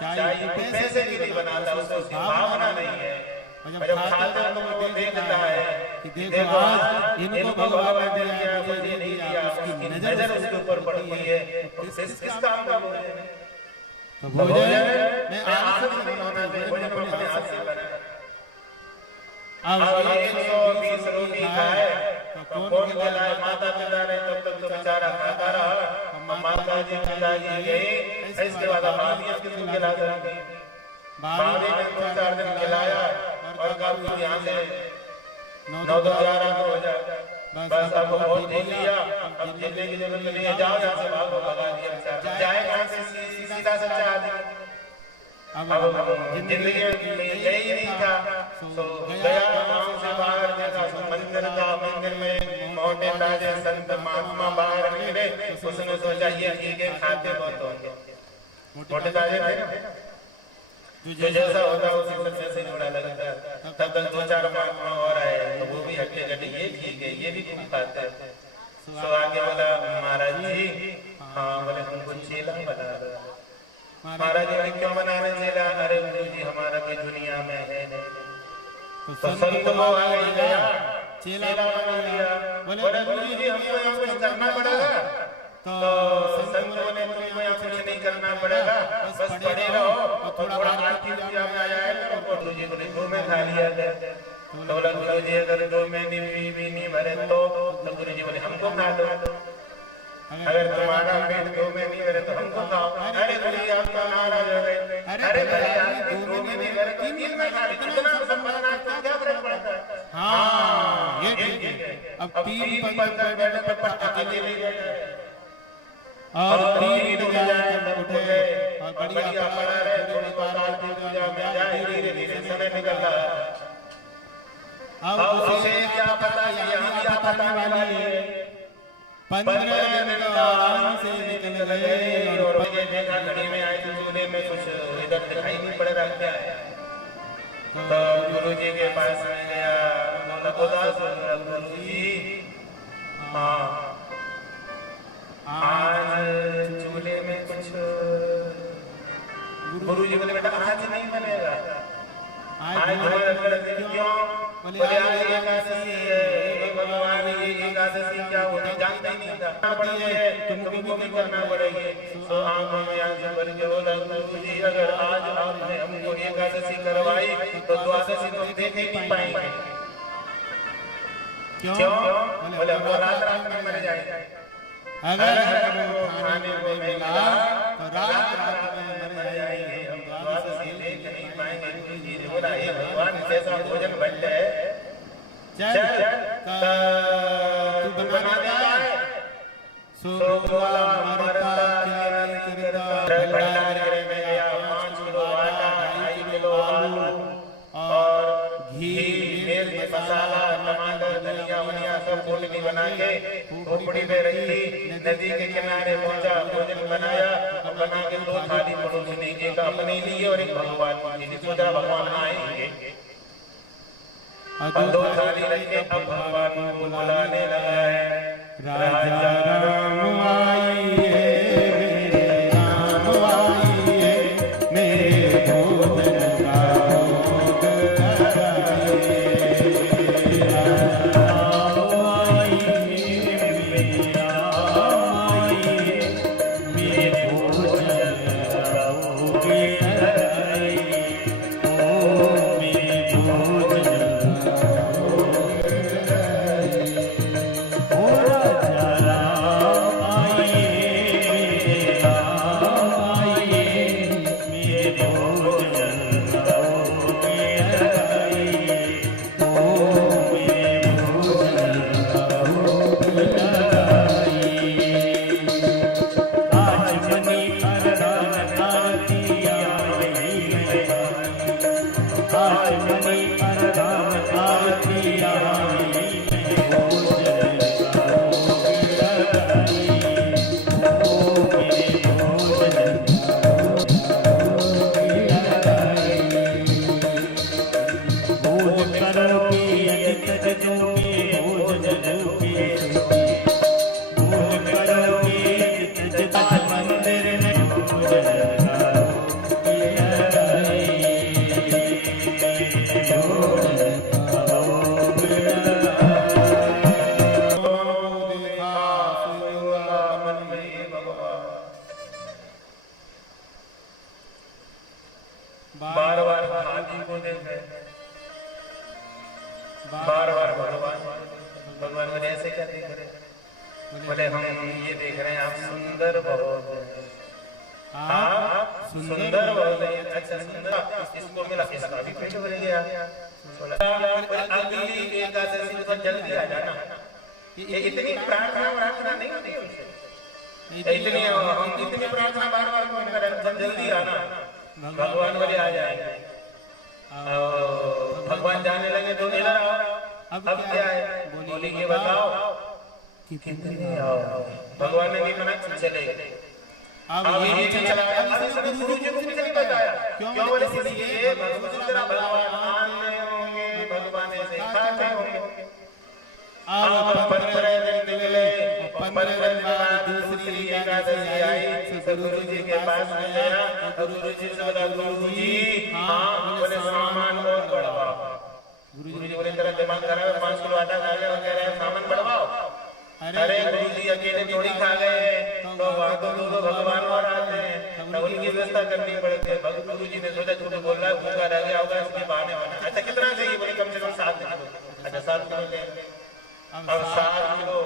चाहिए। पैसे के लिए बनाता, उसको भावना नहीं है। जब खाते हैं तो वो देखता है कि देखो आज इनको भगवान ने दिया, मुझे नहीं दिया, उसकी नजर उसके ऊपर पड़ती है। किस काम का भोजन? तो भोजन में आलस नहीं बनाना चाहिए, भोजन अपने हाथ से बनाए। अब 120 रोटी खाए तो कौन खिलाए? माता पिता ने तब तक तो बेचारा खाता रहा। माता जी पिताजी गए, इसके बाद भाभी किसको खिला देंगे? भाभी ने 2-4 दिन खिलाया और कहा यहाँ से 9-11 हो जाए, बस अब बहुत दे दिया, अब खेलने की जरूरत नहीं है, जाओ यहाँ से भागो, भगा दिया। जाए कहाँ से? सीधा सच्चा आदमी। अब जिंदगी में यही नहीं था, तो गया गाँव से बाहर देखा मंदिर था, मंदिर में मोटे ताजे संत महात्मा बाहर निकले। उसने सोचा ये ठीक है, खाते बहुत होंगे, मोटे ताजे थे, जो जैसा होता है उसी सबसे से जुड़ा लगता है। तब तक 2-4 महात्मा और आए, तो वो भी हटे घटे, ये ठीक है, ये भी खूब खाते हैं। सो आगे बोला महाराज जी, हाँ बोले हमको चेला बना दो। महाराज जी क्यों बनाने चेला? अरे गुरु जी हमारा भी दुनिया में है। तो संत को आ गया, चेला बना लिया। बोले गुरु जी हमको यहाँ कुछ करना पड़ेगा? तो संत बोले तुमको यहाँ कुछ नहीं करना पड़ेगा, बस पढ़े रहो और थोड़ा आरती पूजा में आ जाएगा। गुरु जी को 2 में खा लिया था। तो बोला गुरु जी अगर 2 में भी नहीं भरे तो गुरु जी बोले हमको खा दो। अगर तुम्हारा पेट 2 में नहीं भरे तो हमको खाओ। अरे गुरु जी आप तो नाराज हो गए। अरे भाई आप 2 में नहीं भरे 3 में खा ली, कितना सम्मान आपको क्या फर्क पड़ता है? हाँ ये ठीक है। अब 3 पंक्ति बैठे पर अकेले ले गए और 3 उठ गए और बढ़िया पड़ा रहे। थोड़ी बार पूजा में जाए, धीरे धीरे समय निकल रहा। अब उसे क्या पता कि हम क्या बताने वाले हैं। 15 दिन तो आराम से निकल गए और देखा घड़ी में आए तो चूल्हे में कुछ इधर दिखाई नहीं पड़ रहा क्या है। तो गुरु जी के पास में गया, उदास गुरु जी हाँ आज चूल्हे में कुछ। गुरु जी बोले बेटा आज नहीं बनेगा, आज क्यों? बोले आज एकादशी है। भगवान ये एकादशी क्या होती जानता ही नहीं था। तुमको भी करना पड़ेगी। तो आंखों में आंसू भर के बोला गुरु जी अगर आज आपने हमको एकादशी करवाई तो द्वादशी तुम देख ही नहीं पाएंगे। क्यों? बोले हम रात में मर जाएंगे। अगर हमको खाने को मिला तो रात में मर जाएंगे, हम द्वादशी देख नहीं पाएंगे। गुरु जी ने बोला हे भगवान जैसा भोजन बन जाए चल तू बना देता है। सो बोला मरता क्या नहीं करता। भंडारे में गया 5 किलो आटा, 2.5 किलो आलू और घी, मिर्च, मसाला, टमाटर, धनिया वनिया सब पोटली बना के खोपड़ी पे रखी। नदी के किनारे पहुंचा, भोजन बनाया और बना के 2 थाली पड़ोसने के एक अपने लिए और एक भगवान के लिए। सोचा भगवान आएंगे और 2 थाली रखे। अब भगवान को बुलाने लगा है, राजा राम आइए मेरे राम आइए मेरे भोजन का भोग लगाइए। राम आइए मेरे राम आइए मेरे भोजन का भोग लगाइए। ओ मेरे भोजन बार बार हाथी को देखे, बार बार भगवान बोले ऐसे क्या देख रहे? बोले हम ये देख रहे हैं आप सुंदर बहुत हैं, आप सुंदर बहुत हैं। अच्छा सुंदर इसको मिला, इसका भी पेट भर गया। अगली एकादशी तो जल्दी आ जाना। ये इतनी प्रार्थना नहीं होती उनसे, इतनी प्रार्थना बार बार करें जल्दी आना। भगवान बोले आ जाएंगे। भगवान जाने लगे तो इधर आओ। अब क्या है बोली के बताओ कितने आओ। भगवान ने नहीं मना, चले गए। अब ये चला गुरु जी को नहीं बताया क्यों? बोले इसलिए भगवान होंगे, भगवान ऐसे खाते होंगे। अब 15 दिन निकले गुरु जी के पास में गया तो गुरु जी से बोला गुरु जी हाँ बोले सामान को बढ़वाओ। गुरु जी बोले तेरा दिमाग खराब है 5 किलो आटा खा गया वगैरह सामान बढ़वाओ। अरे गुरु जी अकेले थोड़ी खा गए तो वहाँ तो भगवान और आते हैं तब उनकी व्यवस्था करनी पड़ती है। गुरु जी ने सोचा झूठ बोल रहा है भूखा रह गया होगा इसके बहाने वाला। अच्छा कितना चाहिए बोले कम से कम 7 किलो। अच्छा 7 किलो ले अब 7 किलो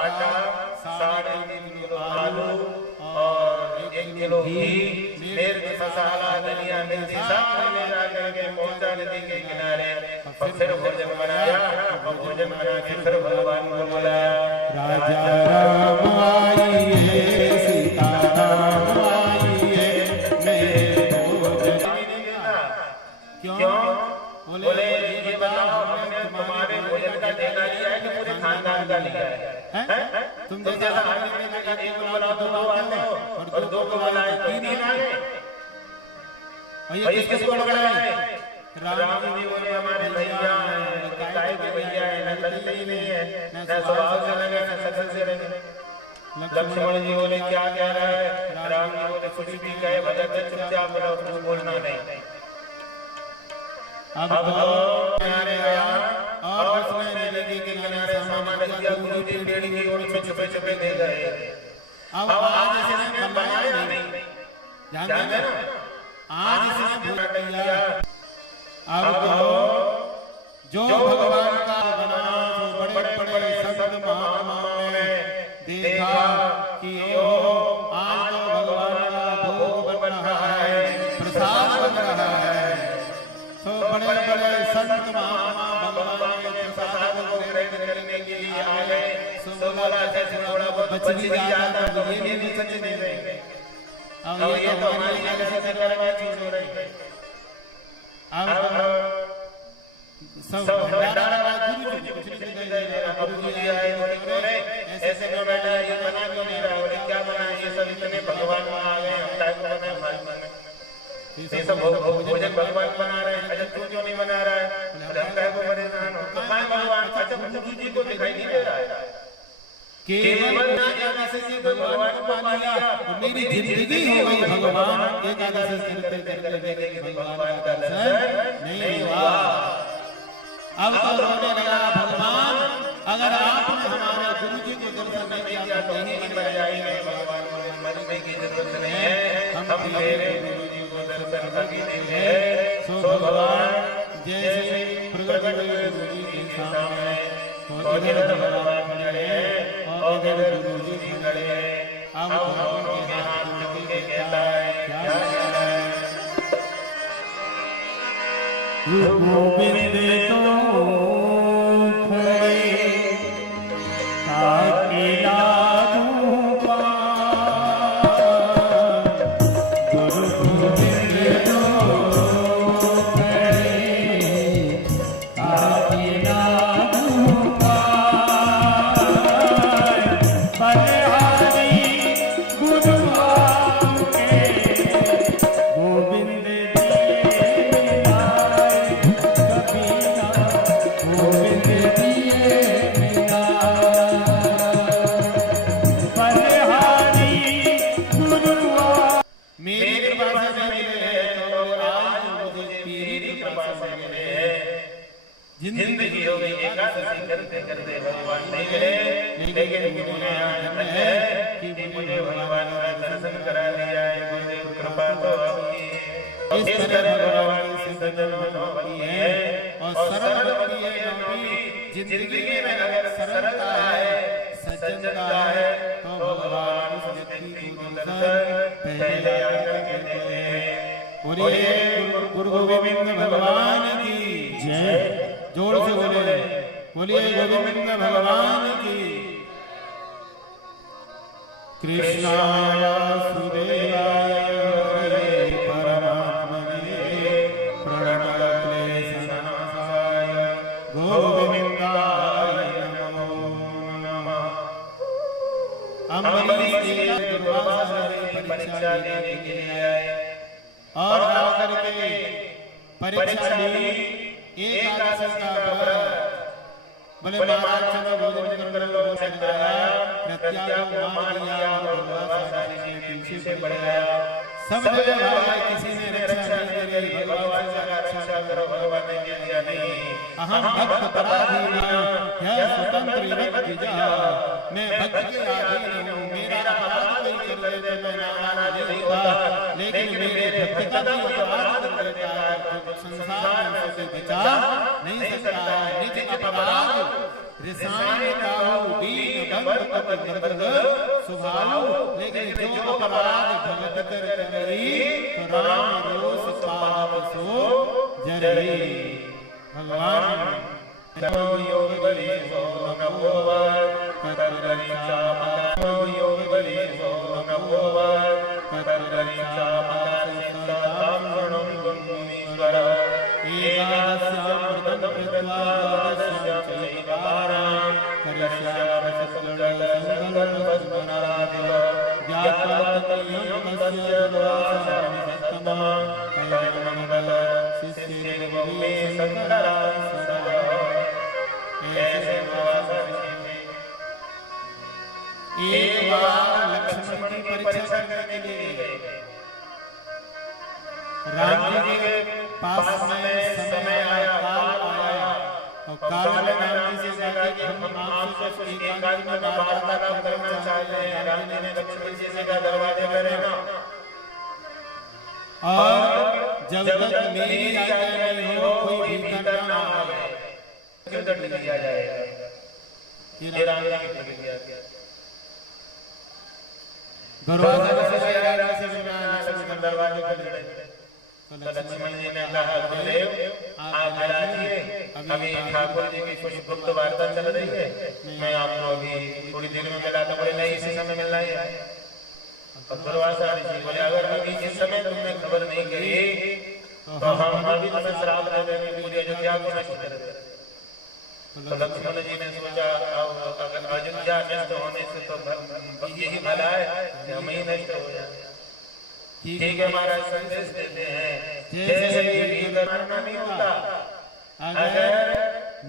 आटा 3.5 किलो आलू और 1 किलो घी मिर्च मसाला धनिया मिर्ची सब ले जाकर के पहुंचा नदी के किनारे और फिर भोजन बनाया। भोजन बना के फिर भगवान को बुलाया। राजा राम आइए सीता राम आइए मेरे भोजन क्यों बोले ये बताओ हमने तुम्हारे भोजन का ठेका लिया है कि पूरे खानदान का लिया है? तुम जैसा आदमी ने कहा 1 को बुलाओ 2 को आते हो और 2 को बुलाए तो 3 आ गए। भैया किसको बुलाए? राम जी बोले हमारे भैया हैं काय के भैया हैं न लगते ही नहीं है न स्वभाव से लगे न शक्ल से लगे। लक्ष्मण जी बोले क्या कह रहा है? राम जी बोले कुछ भी कहे भजन से चुपचाप बोलो कुछ बोलना नहीं। अब किनारे आया और उसने नदी के किनारे सामान रख दिया। गुरु जी पेड़ की ओर में छुपे छुपे दे गए। अब आज इसने बनाया नहीं जानते ना आज इसने भोजन किया। अब तो जो भगवान का बना तो बड़े बड़े संत महात्माओं ने देखा कि ओ आज तो भगवान का भोग बन रहा है प्रसाद बन रहा है। तो बड़े बड़े संत महात्मा भगवान के प्रसाद को ग्रहण करने के लिए आ गए। सो बोला से थोड़ा बहुत बच भी जाता तो ये भी बच नहीं रहे। अब ये तो हमारी कैसे करने की चीज हो रही है। अब सब भंडारा गुरु जी कुछ नहीं दे रहा। गुरु जी आए बोले ऐसे क्यों बैठा है ये बना क्यों नहीं रहा? बोले क्या बना ये सब इतने भगवान आ गए हम टाइम बना भाई बने ये सब भोजन भगवान बना रहे हैं। अच्छा तू क्यों नहीं बना रहा है? हम काय को परेशान हो तो काय भगवान? अच्छा गुरु जी को दिखाई नहीं दे रहा है केवल एकादशी भगवान को पा लिया मेरी जिंदगी हो गई भगवान एकादशी करते करते भगवान का दर्शन नहीं हुआ। अब तो रोने लगा भगवान अगर आप हमारे गुरु जी को दर्शन नहीं दिया तो नहीं मर जाएंगे। भगवान को मरने की जरूरत नहीं है हम तेरे गुरु जी को दर्शन करके देंगे। सो भगवान जैसे प्रकट हुए गुरु जी के सामने तो इधर भगवान खड़े और इधर गुरु जी खड़े। अब दोनों के हाथ जोड़ के कहता है क्या है? गोविंद तो खड़े ताकि लागू पार। गुरु गोविंद तो खड़े ताकि लागू पार। बलिहारी गुरुवार के गोविंद जिंदगी हो गई एकादशी करते करते भगवान नहीं मिले लेकिन मुझे आनंद है कि मुझे भगवान का दर्शन करा दिया है। मुझे कृपा तो आपकी है। इस तरह भगवान की सजन मनोबली है और सरल बनी है नौमी। जिंदगी में अगर सरलता है सज्जनता है तो भगवान उस व्यक्ति को दर्शन पहले आकर के देते हैं। बोलिए गुरु गोविंद भगवान की जय। जोर से बोलिए गोविंद भगवान की। कृष्णाय वासुदेवाय हरे परमात्मने प्रणतक्लेशनाशाय गोविंदाय नमो नमः। अम्बरीश जी दुर्वासा परीक्षा देने के लिए आए और आकर के परीक्षा ली। एकादशी का व्रत बोले महाराज चलो भोजन कर लो। प्रत्याग को मार दिया और दुर्वासा ऋषि पीछे बढ़ गया। सब जगह भाई किसी ने रक्षा नहीं करी, भगवान का रक्षा करो, भगवान ने दिया नहीं। अहम भक्त पराधीन है स्वतंत्र युवक विजा, मैं भक्त के अधीन हूँ, मेरा अपराध कोई कर दे तो मैं नाराज नहीं होता, लेकिन मेरे भक्त का भी अपराध कर देता है तो संसार में उसे बचा नहीं सकता है। निज अपराध रिसाई काहू दीन बंद पत मर्द सुभाऊ, लेकिन जो अपराध भगत कर करी तो राम रोष पाप सो जरी। भगवान नमो योग बलि सो नमो वर करकरी चापा, नमो योग बलि सो नमो वर करकरी चापा, सीताराम प्रणम गुणीश्वर एकादशामृतं कृत्वा द्वादश्यां चैवारां करश्याम सकल संकल्प स्मरादिव ज्ञात्वात्मयं तस्य दुर्वासामि सत्तमः कयमंगल शिष्य मे शंकरा सदा। ऐसे एक बार लक्ष्मण की परीक्षा करने के लिए राम जी के पास में समय आया, काल आया और काल ने राम जी से कहा कि हम आपसे कुछ एकांत में वार्तालाप करना चाहते हैं। राम जी ने लक्ष्मण जी से कहा दरवाजे पर रहना और जब तक मेरी आज्ञा नहीं हो कोई भीतर ना आवे, किधर ले लिया जाएगा। ये राम जी की प्रतिज्ञा थी। दरवाजे से दरवाजे खोल दे। तो लक्ष्मण जी ने कहा गुरुदेव आप बैठिए, अभी ठाकुर जी की कुछ गुप्त वार्ता चल रही है, मैं आपको अभी थोड़ी देर में मिलाता। बोले नहीं इसी समय मिलना ही है। और दुर्वासा ऋषि बोले अगर अभी इस समय तुमने खबर नहीं करी तो हम अभी तुम्हें श्राप दे देंगे, पूरी अयोध्या को नष्ट कर देंगे। तो लक्ष्मण जी ने सोचा अगर अयोध्या नष्ट होने से तो यही भला है कि हम ही नष्ट हो जाए। ठीक है महाराज संदेश देते हैं जैसे कि भीतर मरना नहीं होता, अगर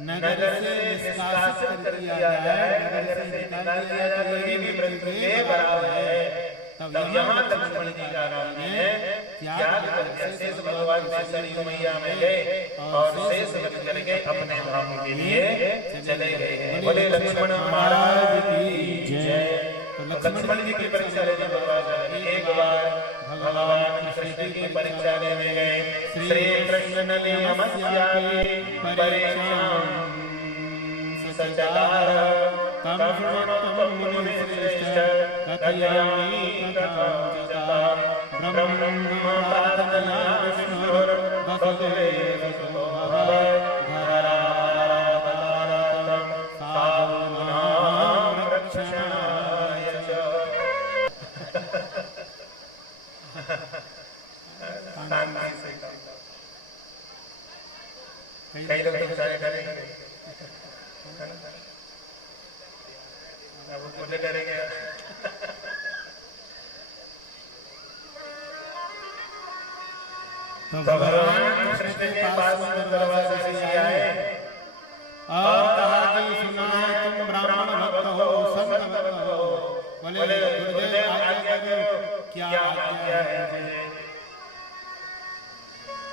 नगर से निष्कासित कर दिया जाए, नगर से निकाल दिया जाए तो ये भी मृत्यु के बराबर है। तब यहाँ लक्ष्मण जी का नाम है त्याग करके शेष भगवान से सरयू मैया में गए और शेष बच करके अपने धाम के लिए चले गए। बोले लक्ष्मण महाराज की जय। लक्ष्मण जी की परीक्षा लेने एक बार भगवान कृष्ण की परीक्षा लेने गए। श्री कृष्ण ने नमस्यापि परीक्षां सचार तम शृणुतं मुनिश्रेष्ठ कथयामि कथां चतां ब्रह्म प्रार्थनया विष्णुर्वसुदेवसुतो भवेत् धरावतारं साधूनां रक्षणाय च। कई लोग तो सारे करेंगे, अब खुद करेंगे। तो भगवान कृष्ण के पास में दरवाजे से आए और कहा कि सुना है तुम ब्राह्मण भक्त हो, संत भक्त हो। बोले गुरुदेव आज्ञा करो, क्या आज्ञा है?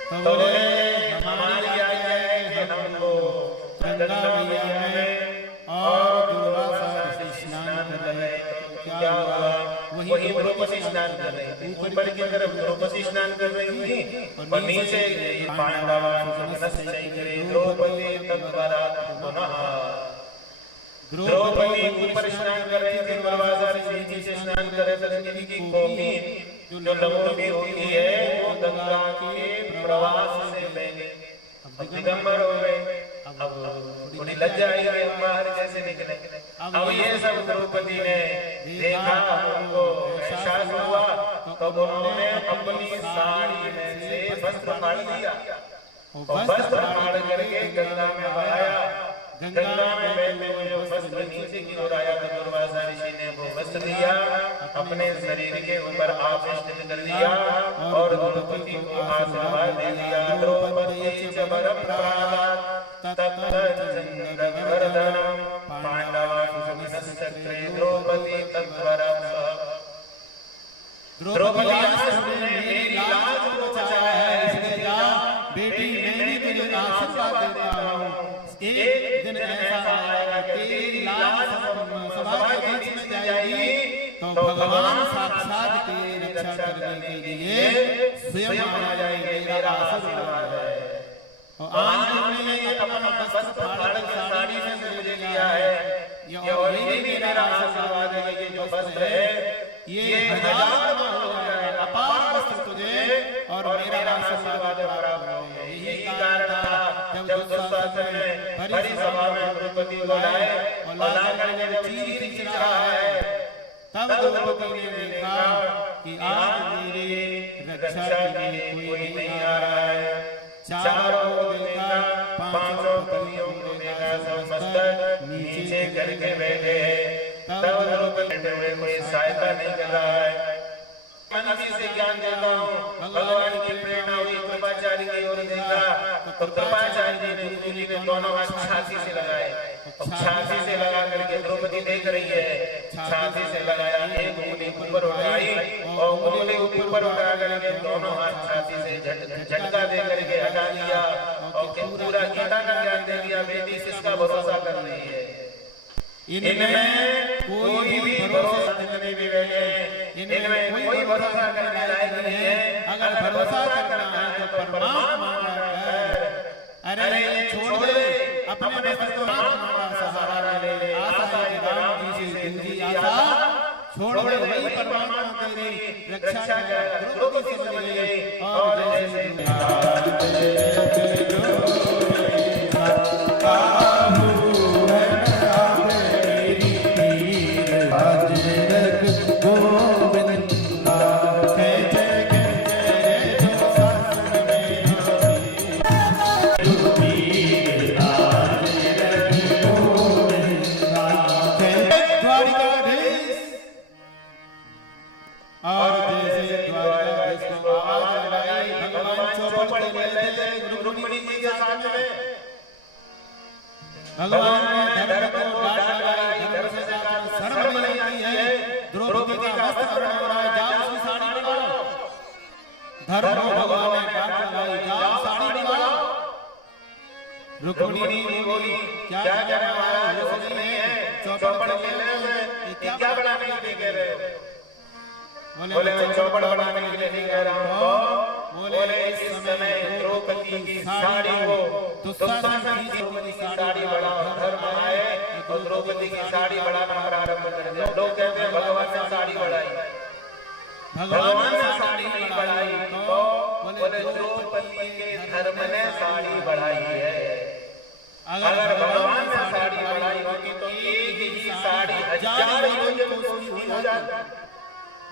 तो बोले हमारी आज्ञा है कि हमको गंगा मैया में और दुर्वासा ऋषि स्नान कर रहे हैं। क्या हुआ? वही द्रौपदी स्नान कर रही थी, ऊपर की तरफ द्रौपदी स्नान कर रही थी और नीचे पांडवा द्रौपदी तद्वरात् पुनः। द्रौपदी ऊपर स्नान कर रही थी, दुर्वासा ऋषि नीचे स्नान कर रहे थे। की कॉपी जो लंबी होती है वो गंगा के प्रवाह से बहने दिगंबर हो गए। अब थोड़ी लज्जा आई गई, बाहर कैसे निकले। अब ये सब द्रौपदी ने देखा, उनको एहसास हुआ तो उन्होंने अपनी साड़ी में से वस्त्र फाड़ दिया और वस्त्र फाड़ करके गंगा में बहाया। गंगा में बहते हुए जो वस्त्र नीचे की ओर आया तो दुर्वासा ऋषि ने वो वस्त्र लिया, अपने शरीर के ऊपर आवेष्टित कर दिया और द्रौपदी को आशीर्वाद दे दिया। द्रौपदी च वरप्रादात् तत्तच्चन्द्रवर्धनं पांडवान् सुमनश्चक्रे द्रौपदी तद्वरः। भगवान साक्षात तेरी रक्षा करने के लिए स्वयं आ जाएंगे, मेरा आशीर्वाद है। और आज तुमने अपना वस्त्र फाड़ साड़ी में मुझे दिया है, यही मेरा आशीर्वाद है। ये जो वस्त्र है ये हजार गुना हो जाएगा, अपार वस्त्र तुझे और मेरा आशीर्वाद प्राप्त होगा। यही कारण था जब दुशासन ने बड़ी सभा में द्रौपदी को लाए और लाकर जब चीर खींच रहा है, तब द्रौपदी ने देखा कि आज मेरी रक्षा के लिए कोई नहीं आ रहा है। चारों ओर देखा, पांचों पत्नियों को देखा, सब मस्तक नीचे करके बैठे हैं। तब द्रौपदी में कोई सहायता नहीं कर रहा है। मनीषी से ज्ञान देता हूँ, भगवान की प्रेरणा हुई, कृपाचार्य की ओर देखा तो कृपाचार्य ने गुरु जी ने दोनों हाथ छाती से लगाए। छाती से लगा करके द्रौपदी देख रही है, छाती से लगाया, एक उंगली ऊपर उठाई और उंगली ऊपर उठा करके दोनों हाथ छाती से झटका दे करके हटा दिया और पूरा गीता का ज्ञान दे दिया। बेटी किसका भरोसा कर रही है? इनमें कोई भी भरोसा करने भी बैठे, इनमें कोई भरोसा करने लायक नहीं है। अगर भरोसा करना है तो परमात्मा कर। अरे छोड़ दे अपने वस्त्र को, सहारा ले। आशा है राम जी से दूसरी आशा छोड़ दे, वही परमात्मा तेरी रक्षा कर। द्रौपदी समझ गई और जैसे भगवान ने धर्म को डांट लगाई, धर्म से शर्म नहीं आई है। द्रौपदी का वस्त्र हरण हो रहा है, जाओ उसकी साड़ी बनाओ। धर्म को भगवान ने डांट लगाई, जाओ साड़ी बनाओ। रुक्मिणी बोली क्या क्या रहा है, वो सही नहीं है, चौपड़ ले ले, क्या बनाने के लिए कह रहे हो? बोले मैं चौपड़ बनाने के लिए नहीं कह रहा हूँ। बोले इस समय द्रौपदी की साड़ी को दुशासन की द्रौपदी की साड़ी बड़ा धर्म है और द्रौपदी की साड़ी बढ़ाना प्रारंभ कर दिया। लोग कहते हैं भगवान ने साड़ी बढ़ाई, भगवान ने साड़ी नहीं बढ़ाई, तो बोले द्रौपदी के धर्म ने साड़ी बढ़ाई है। अगर भगवान ने साड़ी बढ़ाई होती तो एक ही साड़ी हजार लोगों हो जाती,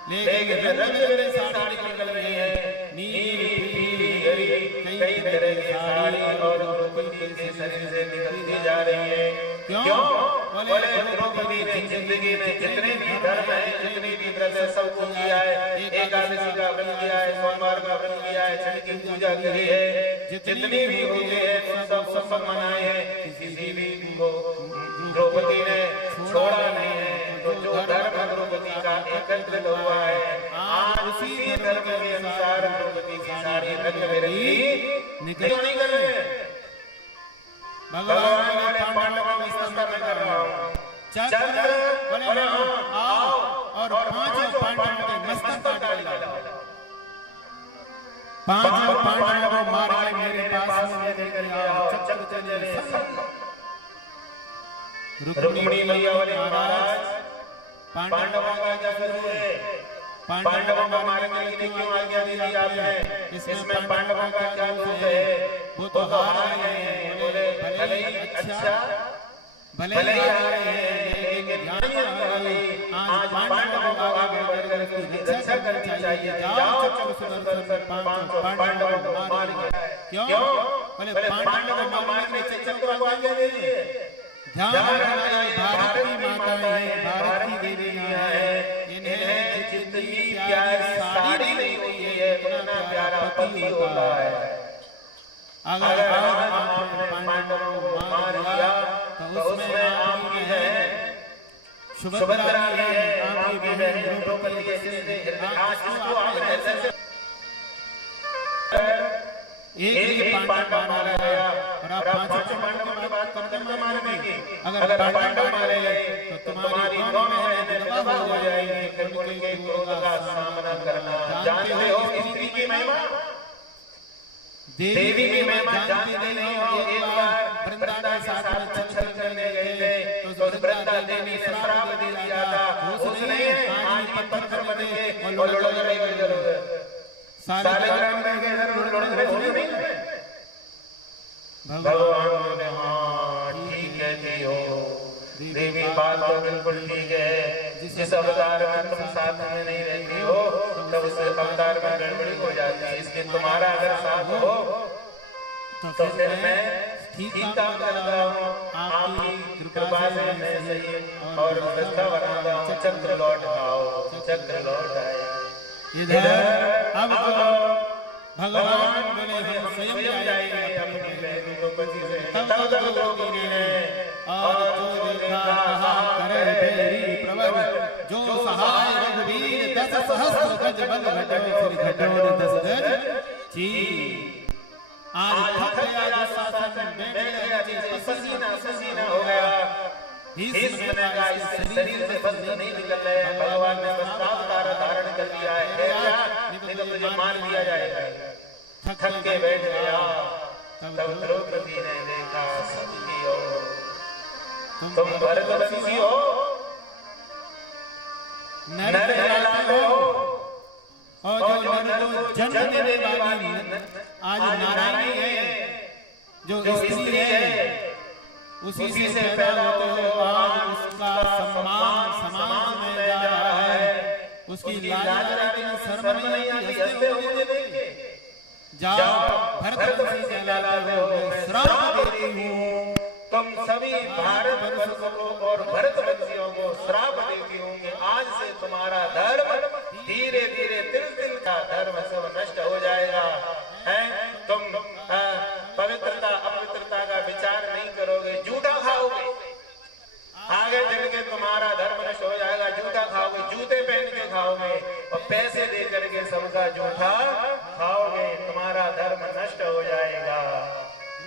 लेकिन रंग साड़ी निकल रही है, नीली पीली हरी कई तरह की साड़ी और द्रौपदी के शरीर से निकलती जा रही है। क्यों? बोले द्रौपदी ने जिंदगी में जितने भी धर्म है, जितनी भी व्रत है सबको किया है। एकादशी का व्रत किया है, सोमवार का व्रत किया है, छठ की पूजा की है, जितनी भी पूजे है सब मनाए हैं। किसी भी को द्रौपदी ने छोड़ा नहीं है। जो धर्म द्रौपदी का एकत्रित हुआ है, आज उसी धर्म के अनुसार द्रौपदी की साड़ी रंग बिरंगी निकल कर भगवान ने पांडवों में स्तंभ कर रहा हूँ। चल बोले आओ और पांचों पांडवों के मस्तक काट डालो। पांचों पांडवों को मार के मेरे पास में लेकर आओ। चक्र चलिए रुक्मिणी मैया बोले महाराज पांडवों का क्या कसूर है? पांडवों को मारने के लिए क्यों आज्ञा दी आपने? इसमें पांडवों का क्या दोष है? वो तो हार गए हैं। बोले भले ही अच्छा भले ही हार गए हैं, लेकिन ध्यान रखिए आज पांडवों को आगे बढ़कर उसकी रक्षा करनी चाहिए। जाओ चक्र सुदर्शन पांचों पांडवों को मार गए। क्यों? बोले पांडवों को मारने के चक्र को आज्ञा दीजिए। ध्यान रखना, भारत की माताएं हैं, भारत की देवियां हैं, इन्हें जितनी प्यारी साड़ी नहीं हुई है उतना प्यारा पति होता है। अगर आपने पांडवों को मार दिया तो उसमें आपकी है सुभद्रा है, आपकी बहन द्रौपदी के आज इसको आपने ऐसे एक ही पांडव मारा गया और आप पांचों पांडवों की बात करते हैं मारेंगे। अगर पांडव मारे तो तुम्हारी कौन बहन विधवा हो जाएगी, उनके महिमा देवी की महिमा जानते नहीं हो। एक बार वृंदा के साथ में छल करने गए थे तो वृंदा देवी ने श्राप दे दिया था। उसने आज पत्थर बन के और लोड़े सारे ग्राम में गए लोड़े नहीं भगवान ने हाँ ठीक है जी हो देवी बात तो बिल्कुल ठीक है। जिस अवतार में तुम साथ में नहीं रहती हो तब उस अवतार में गड़बड़ी हो जाती है। इसलिए तुम्हारा अगर साथ हो तो फिर मैं ठीक काम करता हूँ। आपकी कृपा से मैं सही और व्यवस्था बनाता हूँ। चक्र लौट आओ चक्र लौट आए इधर अब भगवान बोले हम स्वयं जाएंगे अपनी द्रौपदी से। तब द्रौपदी ने और जो देखा कहा करे तेरी प्रवर जो सहाय रघुवीर 10 सहस्त्र गज बल घटो फिर घटो 10 गज जी। आज थक गया दुशासन बैठ गया पसीना हो गया। भीष्म ने कहा इससे शरीर से वस्त्र नहीं निकल रहे हैं। भगवान ने वस्त्रावतार धारण कर लिया है नहीं तो तुझे मार दिया जाएगा। थक के बैठ गया। तब द्रौपदी ने देखा सखी हो तुम भरतवंशी हो नर कहलाते हो और जो नर को जन्म देने वाली आज नारायणी है जो स्त्री है उसी से पैदा होते हो। आज उसका सम्मान समाज में जा रहा है। उसकी लाज शर्म नहीं आती हंसते हुए देखे। जाओ भरतवंशी कहलाते हो मैं श्राप देती हूँ तुम सभी भारतवर्षों को और भरतवंशियों को श्राप देती हूँ कि आज से तुम्हारा धर्म धीरे धीरे तिल तिल का धर्म सब नष्ट हो जाएगा। है तुम पवित्रता अपवित्रता का विचार नहीं करोगे जूठा खाओगे। आगे चल के तुम्हारा धर्म नष्ट हो जाएगा। जूठा खाओगे जूते पहन के खाओगे और पैसे दे करके सबका जूठा खाओगे। तुम्हारा धर्म नष्ट हो जाएगा।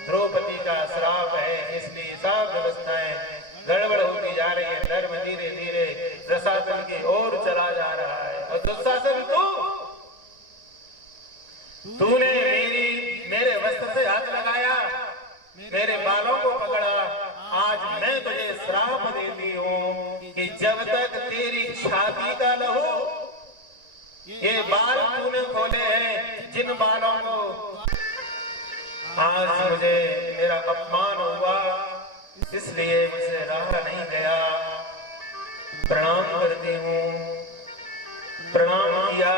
द्रौपदी का श्राप है इसलिए सब व्यवस्थाएं गड़बड़ होती जा रही है। धर्म धीरे धीरे रसातल की ओर चला जा रहा है। और दुशासन तूने मेरे वस्त्र से हाथ लगाया मेरे बालों को पकड़ा। आज मैं तुझे श्राप देती हूँ कि जब तक तेरी छाती का लहू ये बाल तूने खोले हैं जिन बालों को आज मुझे मेरा अपमान हुआ इसलिए मुझसे रहा नहीं गया। प्रणाम करती हूँ। प्रणाम किया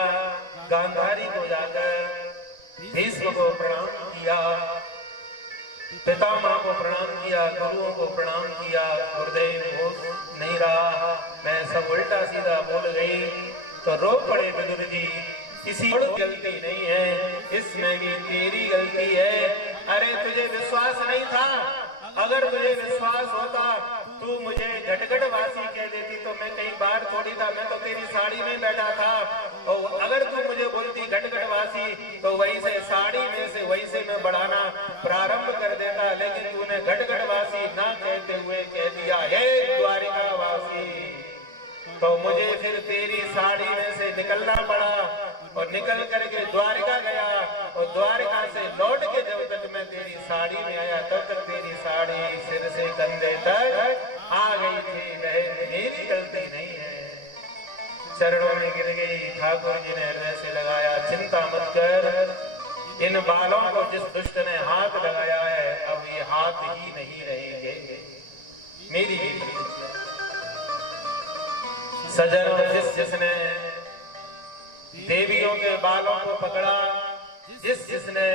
गांधारी को जाकर भीष्म को प्रणाम किया पितामह को प्रणाम किया गुरुओं को प्रणाम किया। गुरुदेव हो नहीं रहा मैं सब उल्टा सीधा बोल गई तो रो पड़े विदुर जी। किसी और गलती नहीं है इसमें भी तेरी गलती है। अरे तुझे विश्वास नहीं था। अगर तुझे विश्वास होता तू मुझे घटघटवासी कह देती तो मैं कहीं बाहर थोड़ी था। मैं तो तेरी साड़ी में बैठा था और अगर तू मुझे बोलती घटघटवासी तो वहीं से साड़ी में से वहीं से मैं बढ़ाना प्रारंभ कर देता। लेकिन तूने घटघटवासी ना कहते हुए कह दिया हे द्वारिकावासी तो मुझे फिर तेरी साड़ी में से निकलना पड़ा और निकल करके द्वारिका गया और द्वारिका से लौट के जब तक मैं तेरी साड़ी में आया तब तक तेरी साड़ी सिर से कंधे तक आ गई थी। मेरी गलती नहीं है। चरणों में गिर गई। ठाकुर जी ने हृदय से लगाया चिंता मत कर। इन बालों को जिस दुष्ट ने हाथ लगाया है अब ये हाथ ही नहीं रहेंगे। मेरी सजनों जिसने देवियों के बालों को पकड़ा जिसने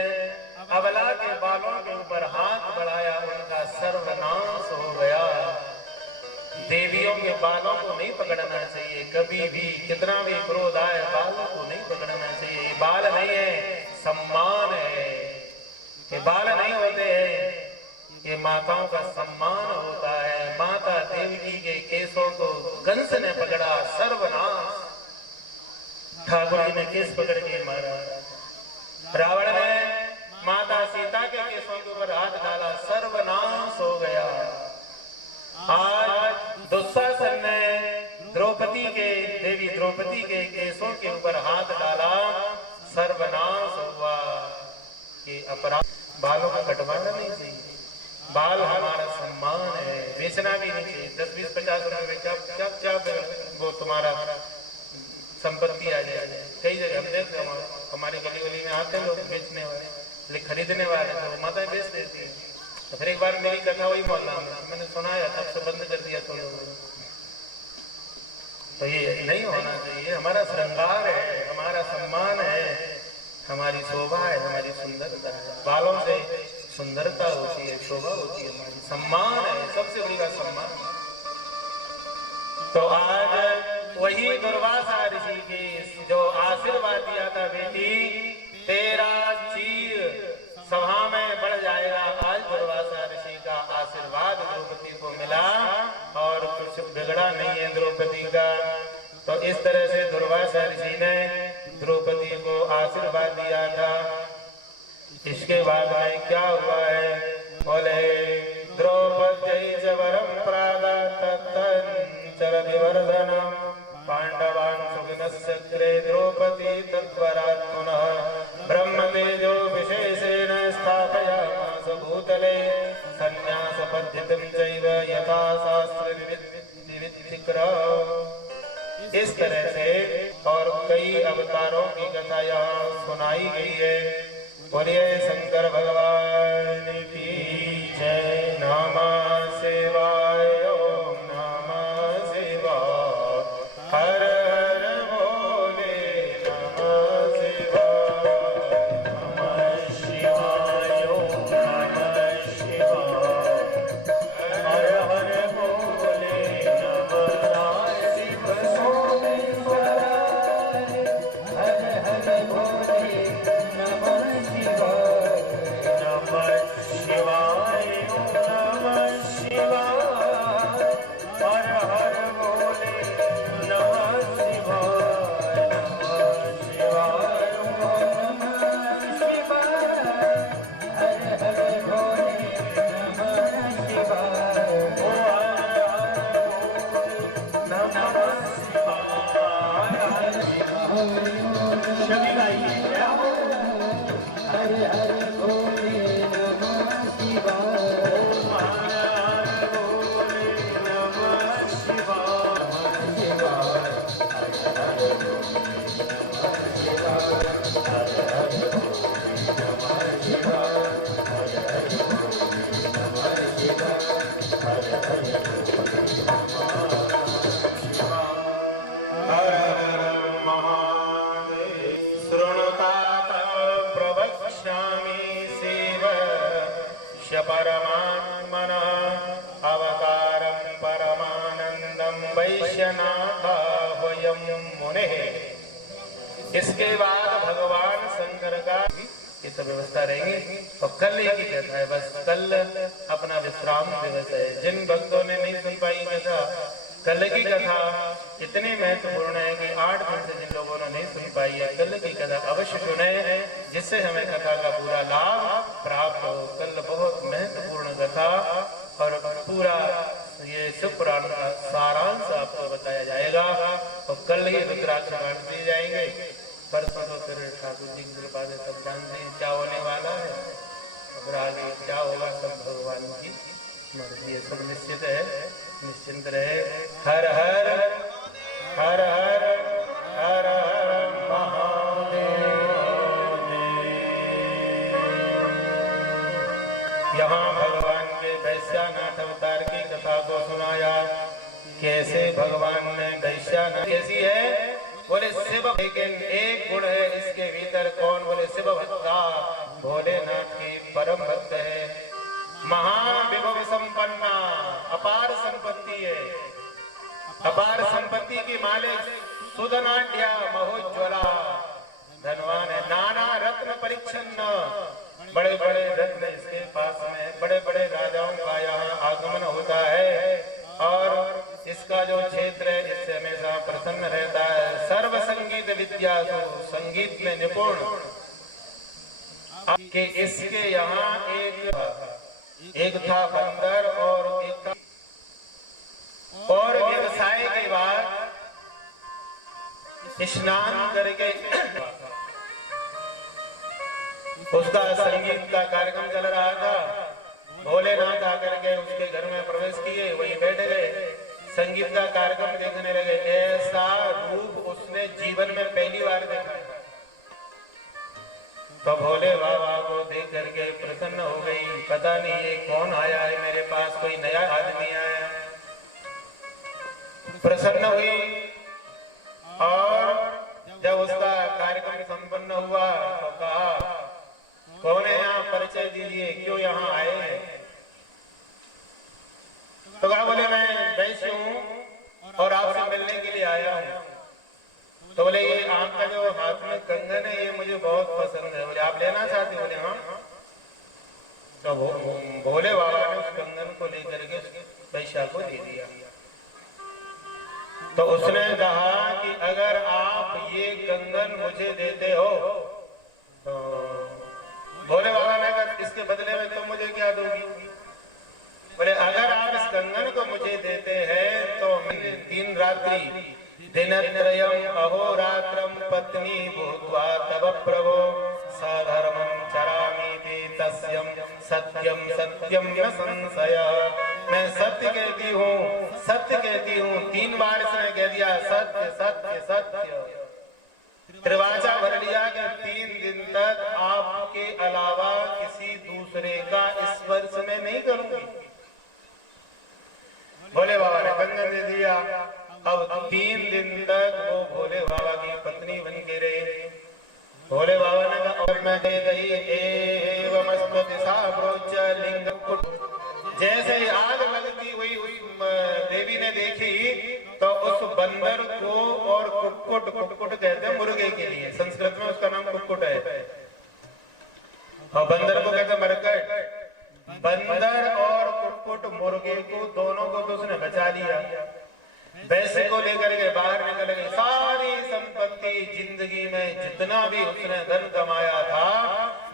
अबला के बालों के ऊपर हाथ बढ़ाया उनका सर्वनाश हो गया। देवियों के बालों को नहीं पकड़ना चाहिए कभी भी। कितना भी क्रोध आए बालों को नहीं पकड़ना चाहिए। ये बाल नहीं है सम्मान है। ये बाल नहीं होते हैं ये माताओं का सम्मान होता है। माता देवी के केसों को कंस ने पकड़ा सर्वनाश। ठाकुर जी ने केस पकड़ के मारा। रावण ने माता सीता के केसों के ऊपर हाथ डाला सर्वनाश हो गया। आज दुशासन ने देवी द्रौपदी के केसों के ऊपर हाथ डाला सर्वनाश अपराध, बालों को कटवाना नहीं चाहिए। बाल हमारा सम्मान है, बेचना भी नहीं चाहिए। 10, 20, 50 रुपए में क्या वो तुम्हारा संपत्ति आ जाएगी। कई जगह हम देखते हैं, हमारी गली गली में आते हैं लोग बेचने वाले, खरीदने वाले, तो माताएं बेच देती है। तो फिर एक बार मेरी कथा वही मोहल्ला में मैंने सुनाया, तब से बंद कर दिया तो लोगों ने। तो ये नहीं होना चाहिए। हमारा श्रृंगार है, हमारा सम्मान है, हमारी शोभा है, हमारी सुंदरता है। बालों से सुंदरता होती है, शोभा होती है, हमारी सम्मान है, सबसे बड़ा सम्मान। तो आज वही दुर्वासा ऋषि की जो आशीर्वाद दिया था, बेटी तेरा चीर सभा में बढ़ जाएगा। आज दुर्वासा ऋषि का आशीर्वाद द्रौपदी को मिला और कुछ बिगड़ा नहीं है द्रौपदी का। तो इस तरह से दुर्वासा ऋषि ने द्रौपदी को आशीर्वाद दिया था। इसके बाद में क्या हुआ है, बोले द्रौपदी जवरम प्रादातंचरविवर्धनम पांडवान् सुखिनस्सग्रे द्रौपदी तत्परात् पुनः ब्रह्मतेजो विशेषेण स्थापयामास भूतले संन्यासपद्धतिं चैव यथा शास्त्रविविधिकृता। इस तरह से और कई अवतारों की कथा यहाँ सुनाई गई है। बोलिए शंकर भगवान की जय। नमः शिवाय, ओम नमः शिवाय, हर हर भोले नमः शिवाय, नमः शिवाय, ओम नमः शिवाय, हर हर भोले नमः शिवाय, हर हर भोले नमः शिवाय, नमः शिवाय, नमः शिवाय, हर हर भोले नमः शिवाय, नमः शिवाय, नमः शिवाय, हर हर भोले नमः शिवाय, नमः परमात्मनः अवतारं परमानंदं वैश्यनाथाह्वयं मुनेः। इसके बाद भगवान शंकर का ये सब व्यवस्था रहेगी। और कल की कथा है, बस कल अपना विश्राम दिवस है। जिन भक्तों ने नहीं सुन पाई कथा, कल की कथा इतनी महत्वपूर्ण है कि 8 दिन से जिन लोगों ने नहीं सुन पाई है, कल की कथा अवश्य सुने, जिससे हमें कथा का पूरा लाभ प्राप्त हो। कल बहुत महत्वपूर्ण कथा और पूरा ये शिव पुराण का सारांश आपको बताया जाएगा। और कल ही रुद्राक्ष बांट दिए जाएंगे। परसों तो फिर ठाकुर जी की कृपा से सब जानते हैं क्या होने वाला है। और आगे क्या होगा सब भगवान की मर्जी है, सब निश्चित है, निश्चिंत रहे। हर हर हर हर हर हर महादेव। यहाँ भगवान के वैश्यानाथ अवतार की कथा को सुनाया। कैसे भगवान ने वैश्यानाथ कैसी है, बोले शिव, लेकिन एक गुण है इसके भीतर। कौन? बोले शिव भक्ता, भोलेनाथ की परम भक्त है। महाविभव संपन्ना, अपार संपत्ति है। अपार संपत्ति की मालिक, सुधनाढ्या महोज्वला, धनवान है। नाना रत्न परिच्छन्न, बड़े बड़े रत्न इसके पास में, बड़े बड़े राजाओं का यहाँ आगमन होता है। और इसका जो क्षेत्र है इससे हमेशा प्रसन्न रहता है। सर्व संगीत विद्या, संगीत में निपुण। कि इसके यहाँ एक था बंदर और एक था, और व्यवसाय के बाद स्नान करके उसका संगीत का कार्यक्रम चल रहा था। भोलेनाथ आकर के उसके घर में प्रवेश किए, वहीं बैठ गए, संगीत का कार्यक्रम देखने लगे। ऐसा रूप उसने जीवन में पहली बार देखा। तो भोले बाबा को देख करके प्रसन्न हो गई, पता नहीं ये कौन आया है मेरे पास, कोई नया आदमी आया। प्रसन्न हुई और जब उसका कार्यक्रम संपन्न हुआ तो कहा, कौन है यहाँ, परिचय दीजिए, क्यों यहाँ आए हैं? तो कहा, बोले मैं वैश्य हूँ और आपसे मिलने के लिए आया हूँ। तो बोले ये आपका जो हाथ में कंगन है ये मुझे बहुत पसंद है, बोले आप लेना चाहते? बोले हाँ। तो भोले बाबा ने उस कंगन को लेकर के वैश्या को दे दिया। तो उसने कहा कि अगर आप ये कंगन मुझे देते हो तो भोले बाबा ने कहा इसके बदले में तुम मुझे क्या दोगी? बोले अगर आप इस कंगन को मुझे देते हैं तो मैं दिन रात्रि दिनत्रयम् अहोरात्रं पत्नी भूत्वा तव प्रभो सधर्मं चरामीति तस्यं सत्यं सत्यं न संशय। मैं सत्य कहती हूँ, सत्य कहती हूँ। 3 बार इसने कह दिया सत्य सत्य सत्य। त्रिवाचा भर लिया कि 3 दिन तक आपके अलावा किसी दूसरे का स्पर्श में नहीं करूंगी। भोले बाबा ने कंगन दे दिया। अब 3 दिन तक वो भोले बाबा की पत्नी बन के रहे। भोले बाबा ने कहा और मैं दे गई एवमस्तु दिशा प्रोच लिंग कुट। जैसे ही आग लगती हुई देवी ने देखी तो उस बंदर को, और कुक्कुट, कुक्कुट कहते हैं मुर्गे के लिए, संस्कृत में उसका नाम कुक्कुट है, और बंदर को कहते हैं मरकट। बंदर और कुक्कुट मुर्गे को, दोनों को तो उसने बचा लिया। वैसे को लेकर के बाहर निकल गई। सारी संपत्ति, जिंदगी में जितना भी उसने धन कमाया था,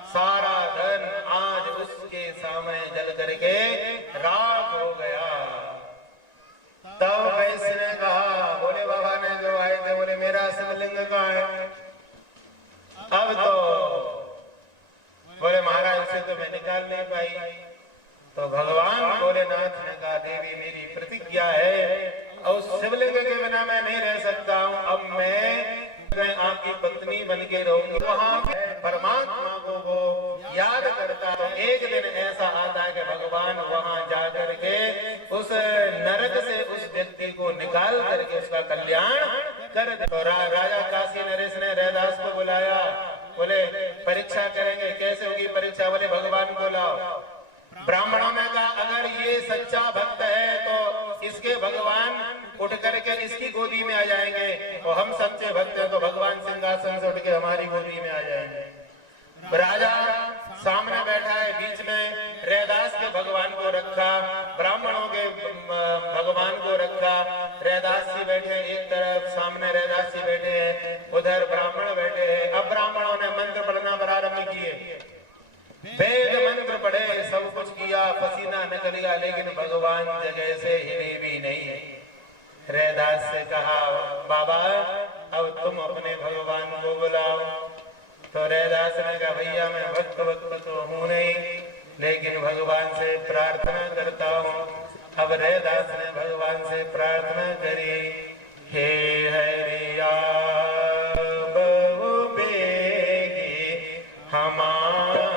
सारा धन आज उसके सामने जल करके राख हो गया। तब वैसे ने कहा, भोले बाबा ने जो आए थे, बोले मेरा शिवलिंग कहाँ है? अब तो बोले महाराज उसे तो मैं निकाल नहीं पाई। तो भगवान भोलेनाथ ने कहा, देवी मेरी प्रतिज्ञा है और शिवलिंग के बिना मैं नहीं रह सकता हूँ। अब मैं आपकी पत्नी बन के रहूंगी। वहाँ परमात्मा को वो याद करता तो एक दिन ऐसा आता है कि भगवान वहाँ जा करके उस नरक से उस व्यक्ति को निकाल करके उसका कल्याण कर दे। तो राजा काशी नरेश ने रैदास को बुलाया, बोले परीक्षा करेंगे, कैसे होगी परीक्षा? बोले भगवान को लाओ। ब्राह्मणों ने कहा अगर ये सच्चा भक्त है तो इसके भगवान उठ करके इसकी गोदी में आ जाएंगे, और हम सच्चे भक्त हैं तो भगवान सिंहासन से उठ के हमारी गोदी में आ जाएंगे। राजा सामने बैठा है, बीच में रैदास के भगवान को रखा, ब्राह्मणों के भगवान को रखा। रैदास जी बैठे एक तरफ, सामने रैदास जी बैठे हैं, उधर ब्राह्मण बैठे हैं। अब ब्राह्मणों ने मंत्र पढ़ना प्रारंभ किए, वेद मंत्र पढ़े, सब कुछ किया, पसीना निकल गया, लेकिन भगवान जगह से हिले भी नहीं। रैदास से कहा, बाबा अब तुम अपने भगवान को बुलाओ। तो रैदास ने कहा, भैया मैं भक्त तो हूँ नहीं, लेकिन भगवान से प्रार्थना करता हूँ। अब रैदास ने भगवान से प्रार्थना करी, हे हरिया बहु बेगी हमारे,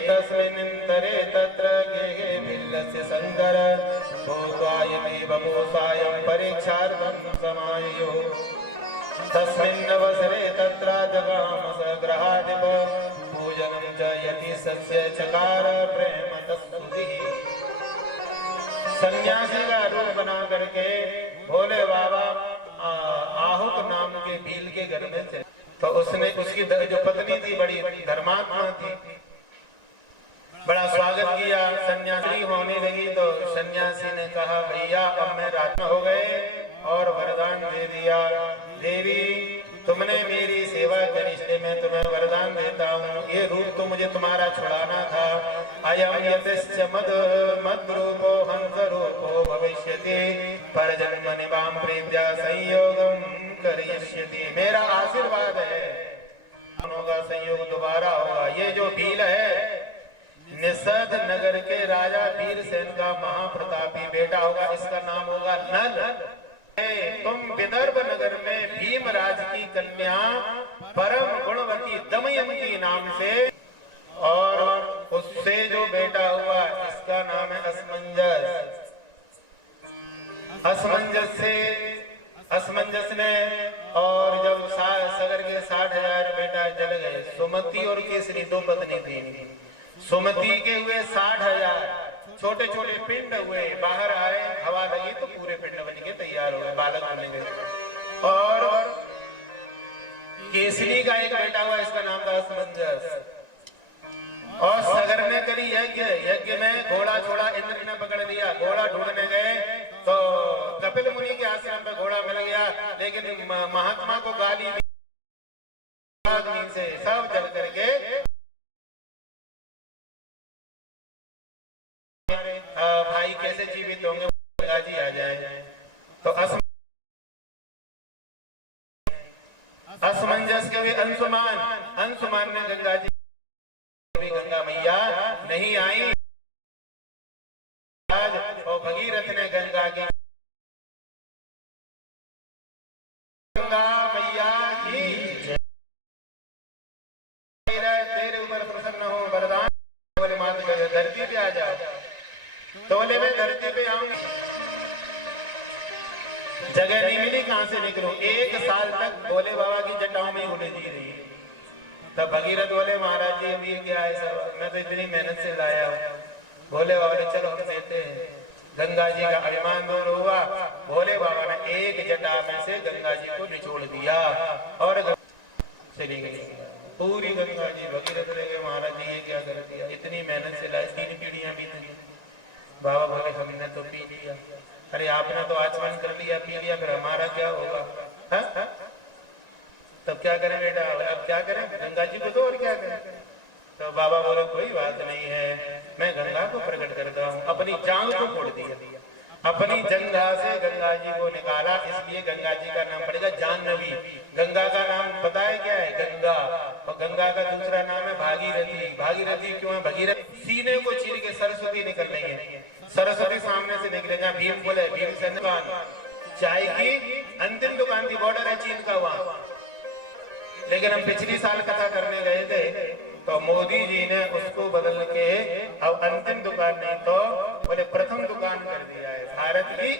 एतस्मिन्नन्तरे तत्र गेहे बिल्लस्य संकर भूत्वायमेव भूसायं परीक्षार्थं समाययो तस्मिन्नवसरे तत्र जगाम सग्रहाधिप पूजनं च यति सस्य चकार प्रेम तस्तुतिः। सन्यासी का रूप बना करके भोले बाबा आहुत नाम के भील के घर में थे। तो उसने उसकी जो पत्नी थी बड़ी धर्मात्मा थी, बड़ा स्वागत किया। सन्यासी होने लगी तो सन्यासी ने कहा भैया अब मैं राजा हो गए और वरदान दे दिया। देवी तुमने मेरी सेवा करी इसलिए मैं तुम्हें वरदान देता हूँ। ये रूप तो मुझे तुम्हारा छुड़ाना था। अयम यतश्च मद रूपो हंस रूपो भविष्यति परजन्म निवाम प्रीत्या संयोगम करिष्यति। मेरा आशीर्वाद है होगा, संयोग दोबारा होगा। ये जो भील है निषद नगर के राजा वीरसेन का महाप्रतापी बेटा होगा, इसका नाम होगा नल। तुम विदर्भ नगर में भीमराज की कन्या परम गुणवती दमयंती नाम से और उससे जो बेटा हुआ इसका नाम है असमंजस। असमंजस ने और जब सगर के 60,000 बेटा जल गए। सुमति और केसरी दो पत्नी थी। सुमति के हुए 60,000 छोटे छोटे पिंड हुए, बाहर आए हवा लगी तो पूरे पिंड बन के तैयार हो गए, बालक बन गए। और केसरी का एक बेटा हुआ, इसका नाम था असमंजस। और सगर ने करी यज्ञ, यज्ञ में घोड़ा छोड़ा, इंद्र ने पकड़ लिया। घोड़ा ढूंढने गए तो कपिल मुनि के आश्रम पे घोड़ा मिल गया, लेकिन महात्मा को गाली से सब जल करके भाई कैसे जीवित होंगे, गंगा जी आ जाए। तो असमंजस के हुए अंशुमान ने गंगा जी, गंगा मैया नहीं आई। और भगीरथ ने गंगा की, गंगा मैया की तेरे ऊपर प्रसन्न हो, वरदान बोले मात कर धरती पे आ जाओ। तोले में धरती पे आऊंगी, जगह नहीं मिली कहां से निकलूं। 1 साल तक भोले बाबा की जटाओं में उलझी रही। तब भगीरथ बोले महाराज जी अभी क्या है सब, मैं तो इतनी मेहनत से लाया हूँ। भोले बाबा ने चलो हम देते हैं। गंगा जी का अभिमान दूर हुआ। भोले बाबा ने एक जटा में से गंगा जी को निचोड़ दिया और चली गई पूरी गंगा जी। भगीरथ ले गए, महाराज जी ये क्या कर दिया, इतनी मेहनत से लाए, 3 पीढ़ियां बीत गई। बाबा बोले हमने तो पी लिया। अरे आपने तो आचमन कर लिया, पी लिया, फिर हमारा क्या होगा? हा? तब क्या करें बेटा, अब क्या करें, गंगा जी को तो और क्या करें। तो बाबा बोले कोई बात नहीं है, मैं गंगा को प्रकट करता हूँ। अपनी जांघ को फोड़ दिया, अपनी जंघा से गंगा जी को निकाला, इसलिए गंगा जी का नाम पड़ेगा जाह्नवी। गंगा का नाम पता है क्या है? गंगा। और गंगा का दूसरा नाम है भागीरथी। भागीरथी क्यों है? भगीरथ सीने को चीर के सरस्वती निकल रही है, सरस्वती सामने से निकले। जहाँ भीम बोले भीम से दुकान, चाय की अंतिम दुकान थी, बॉर्डर है चीन का वहां। लेकिन हम पिछली साल कथा करने गए थे तो मोदी जी ने उसको बदल के अब अंतिम दुकान नहीं तो बोले प्रथम दुकान कर दिया है। भारत की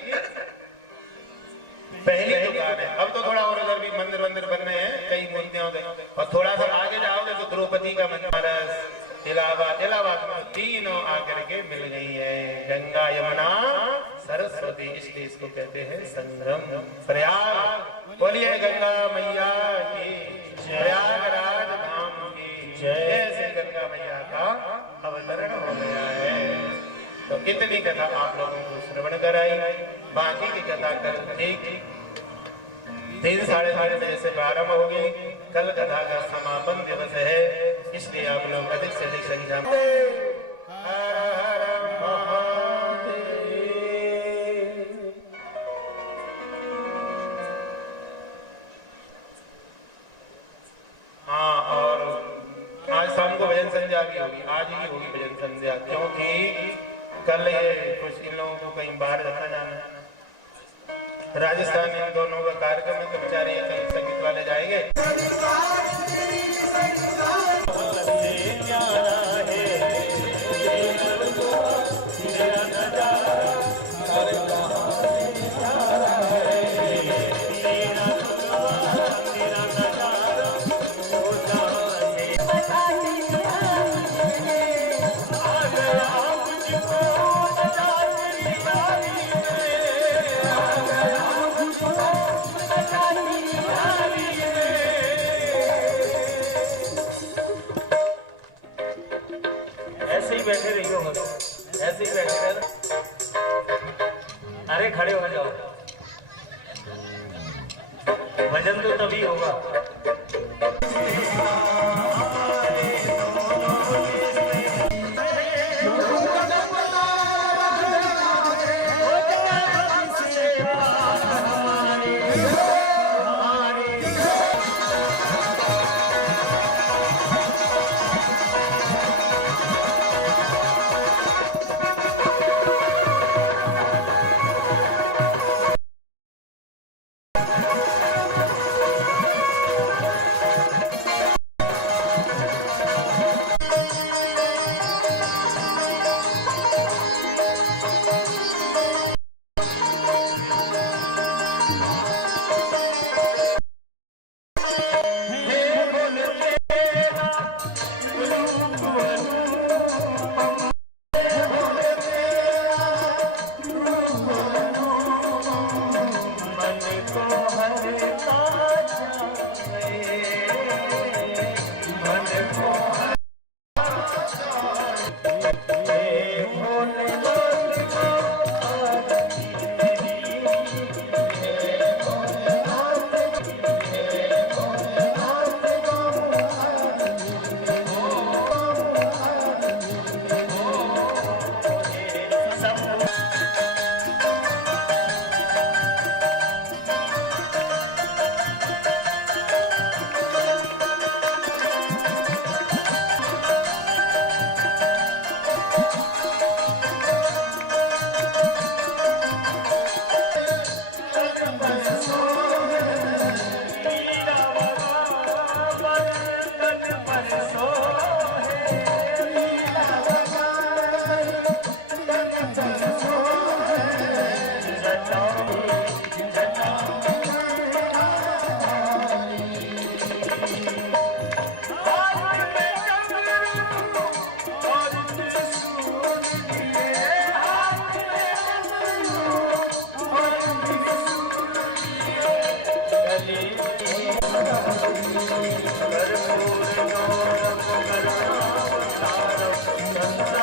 पहली दुकान है। अब तो थोड़ा और उधर भी मंदिर बन रहे हैं, कई मूर्तियां और थोड़ा सा आगे जाओगे तो द्रौपदी का मंदिर, इलाहाबाद में तीनों आकर के मिल गई है। गंगा यमुना सरस्वती, इसलिए इसको कहते हैं संगम। प्रयाग बोलिए गंगा मैया की, प्रयागराज धाम की जय। से गंगा मैया का अवतरण हो गया है। तो इतनी कथा आप लोगों को श्रवण कराई। बाकी की कथा कल ठीक 3 साढ़े 3 बजे से प्रारंभ होगी। कल कथा का समापन दिवस है, इसलिए आप लोग अधिक से अधिक संख्या में संध्या भी होगी, आज ही होगी भजन संध्या, क्योंकि कल ये कुछ इन लोगों को कहीं बाहर रखा जाना है। राजस्थान इन दोनों का कार्यक्रम है, तो बेचारे कहीं संगीत वाले जाएंगे। खड़े हो जाओ, भजन तो तभी होगा। कर्पूर गौरव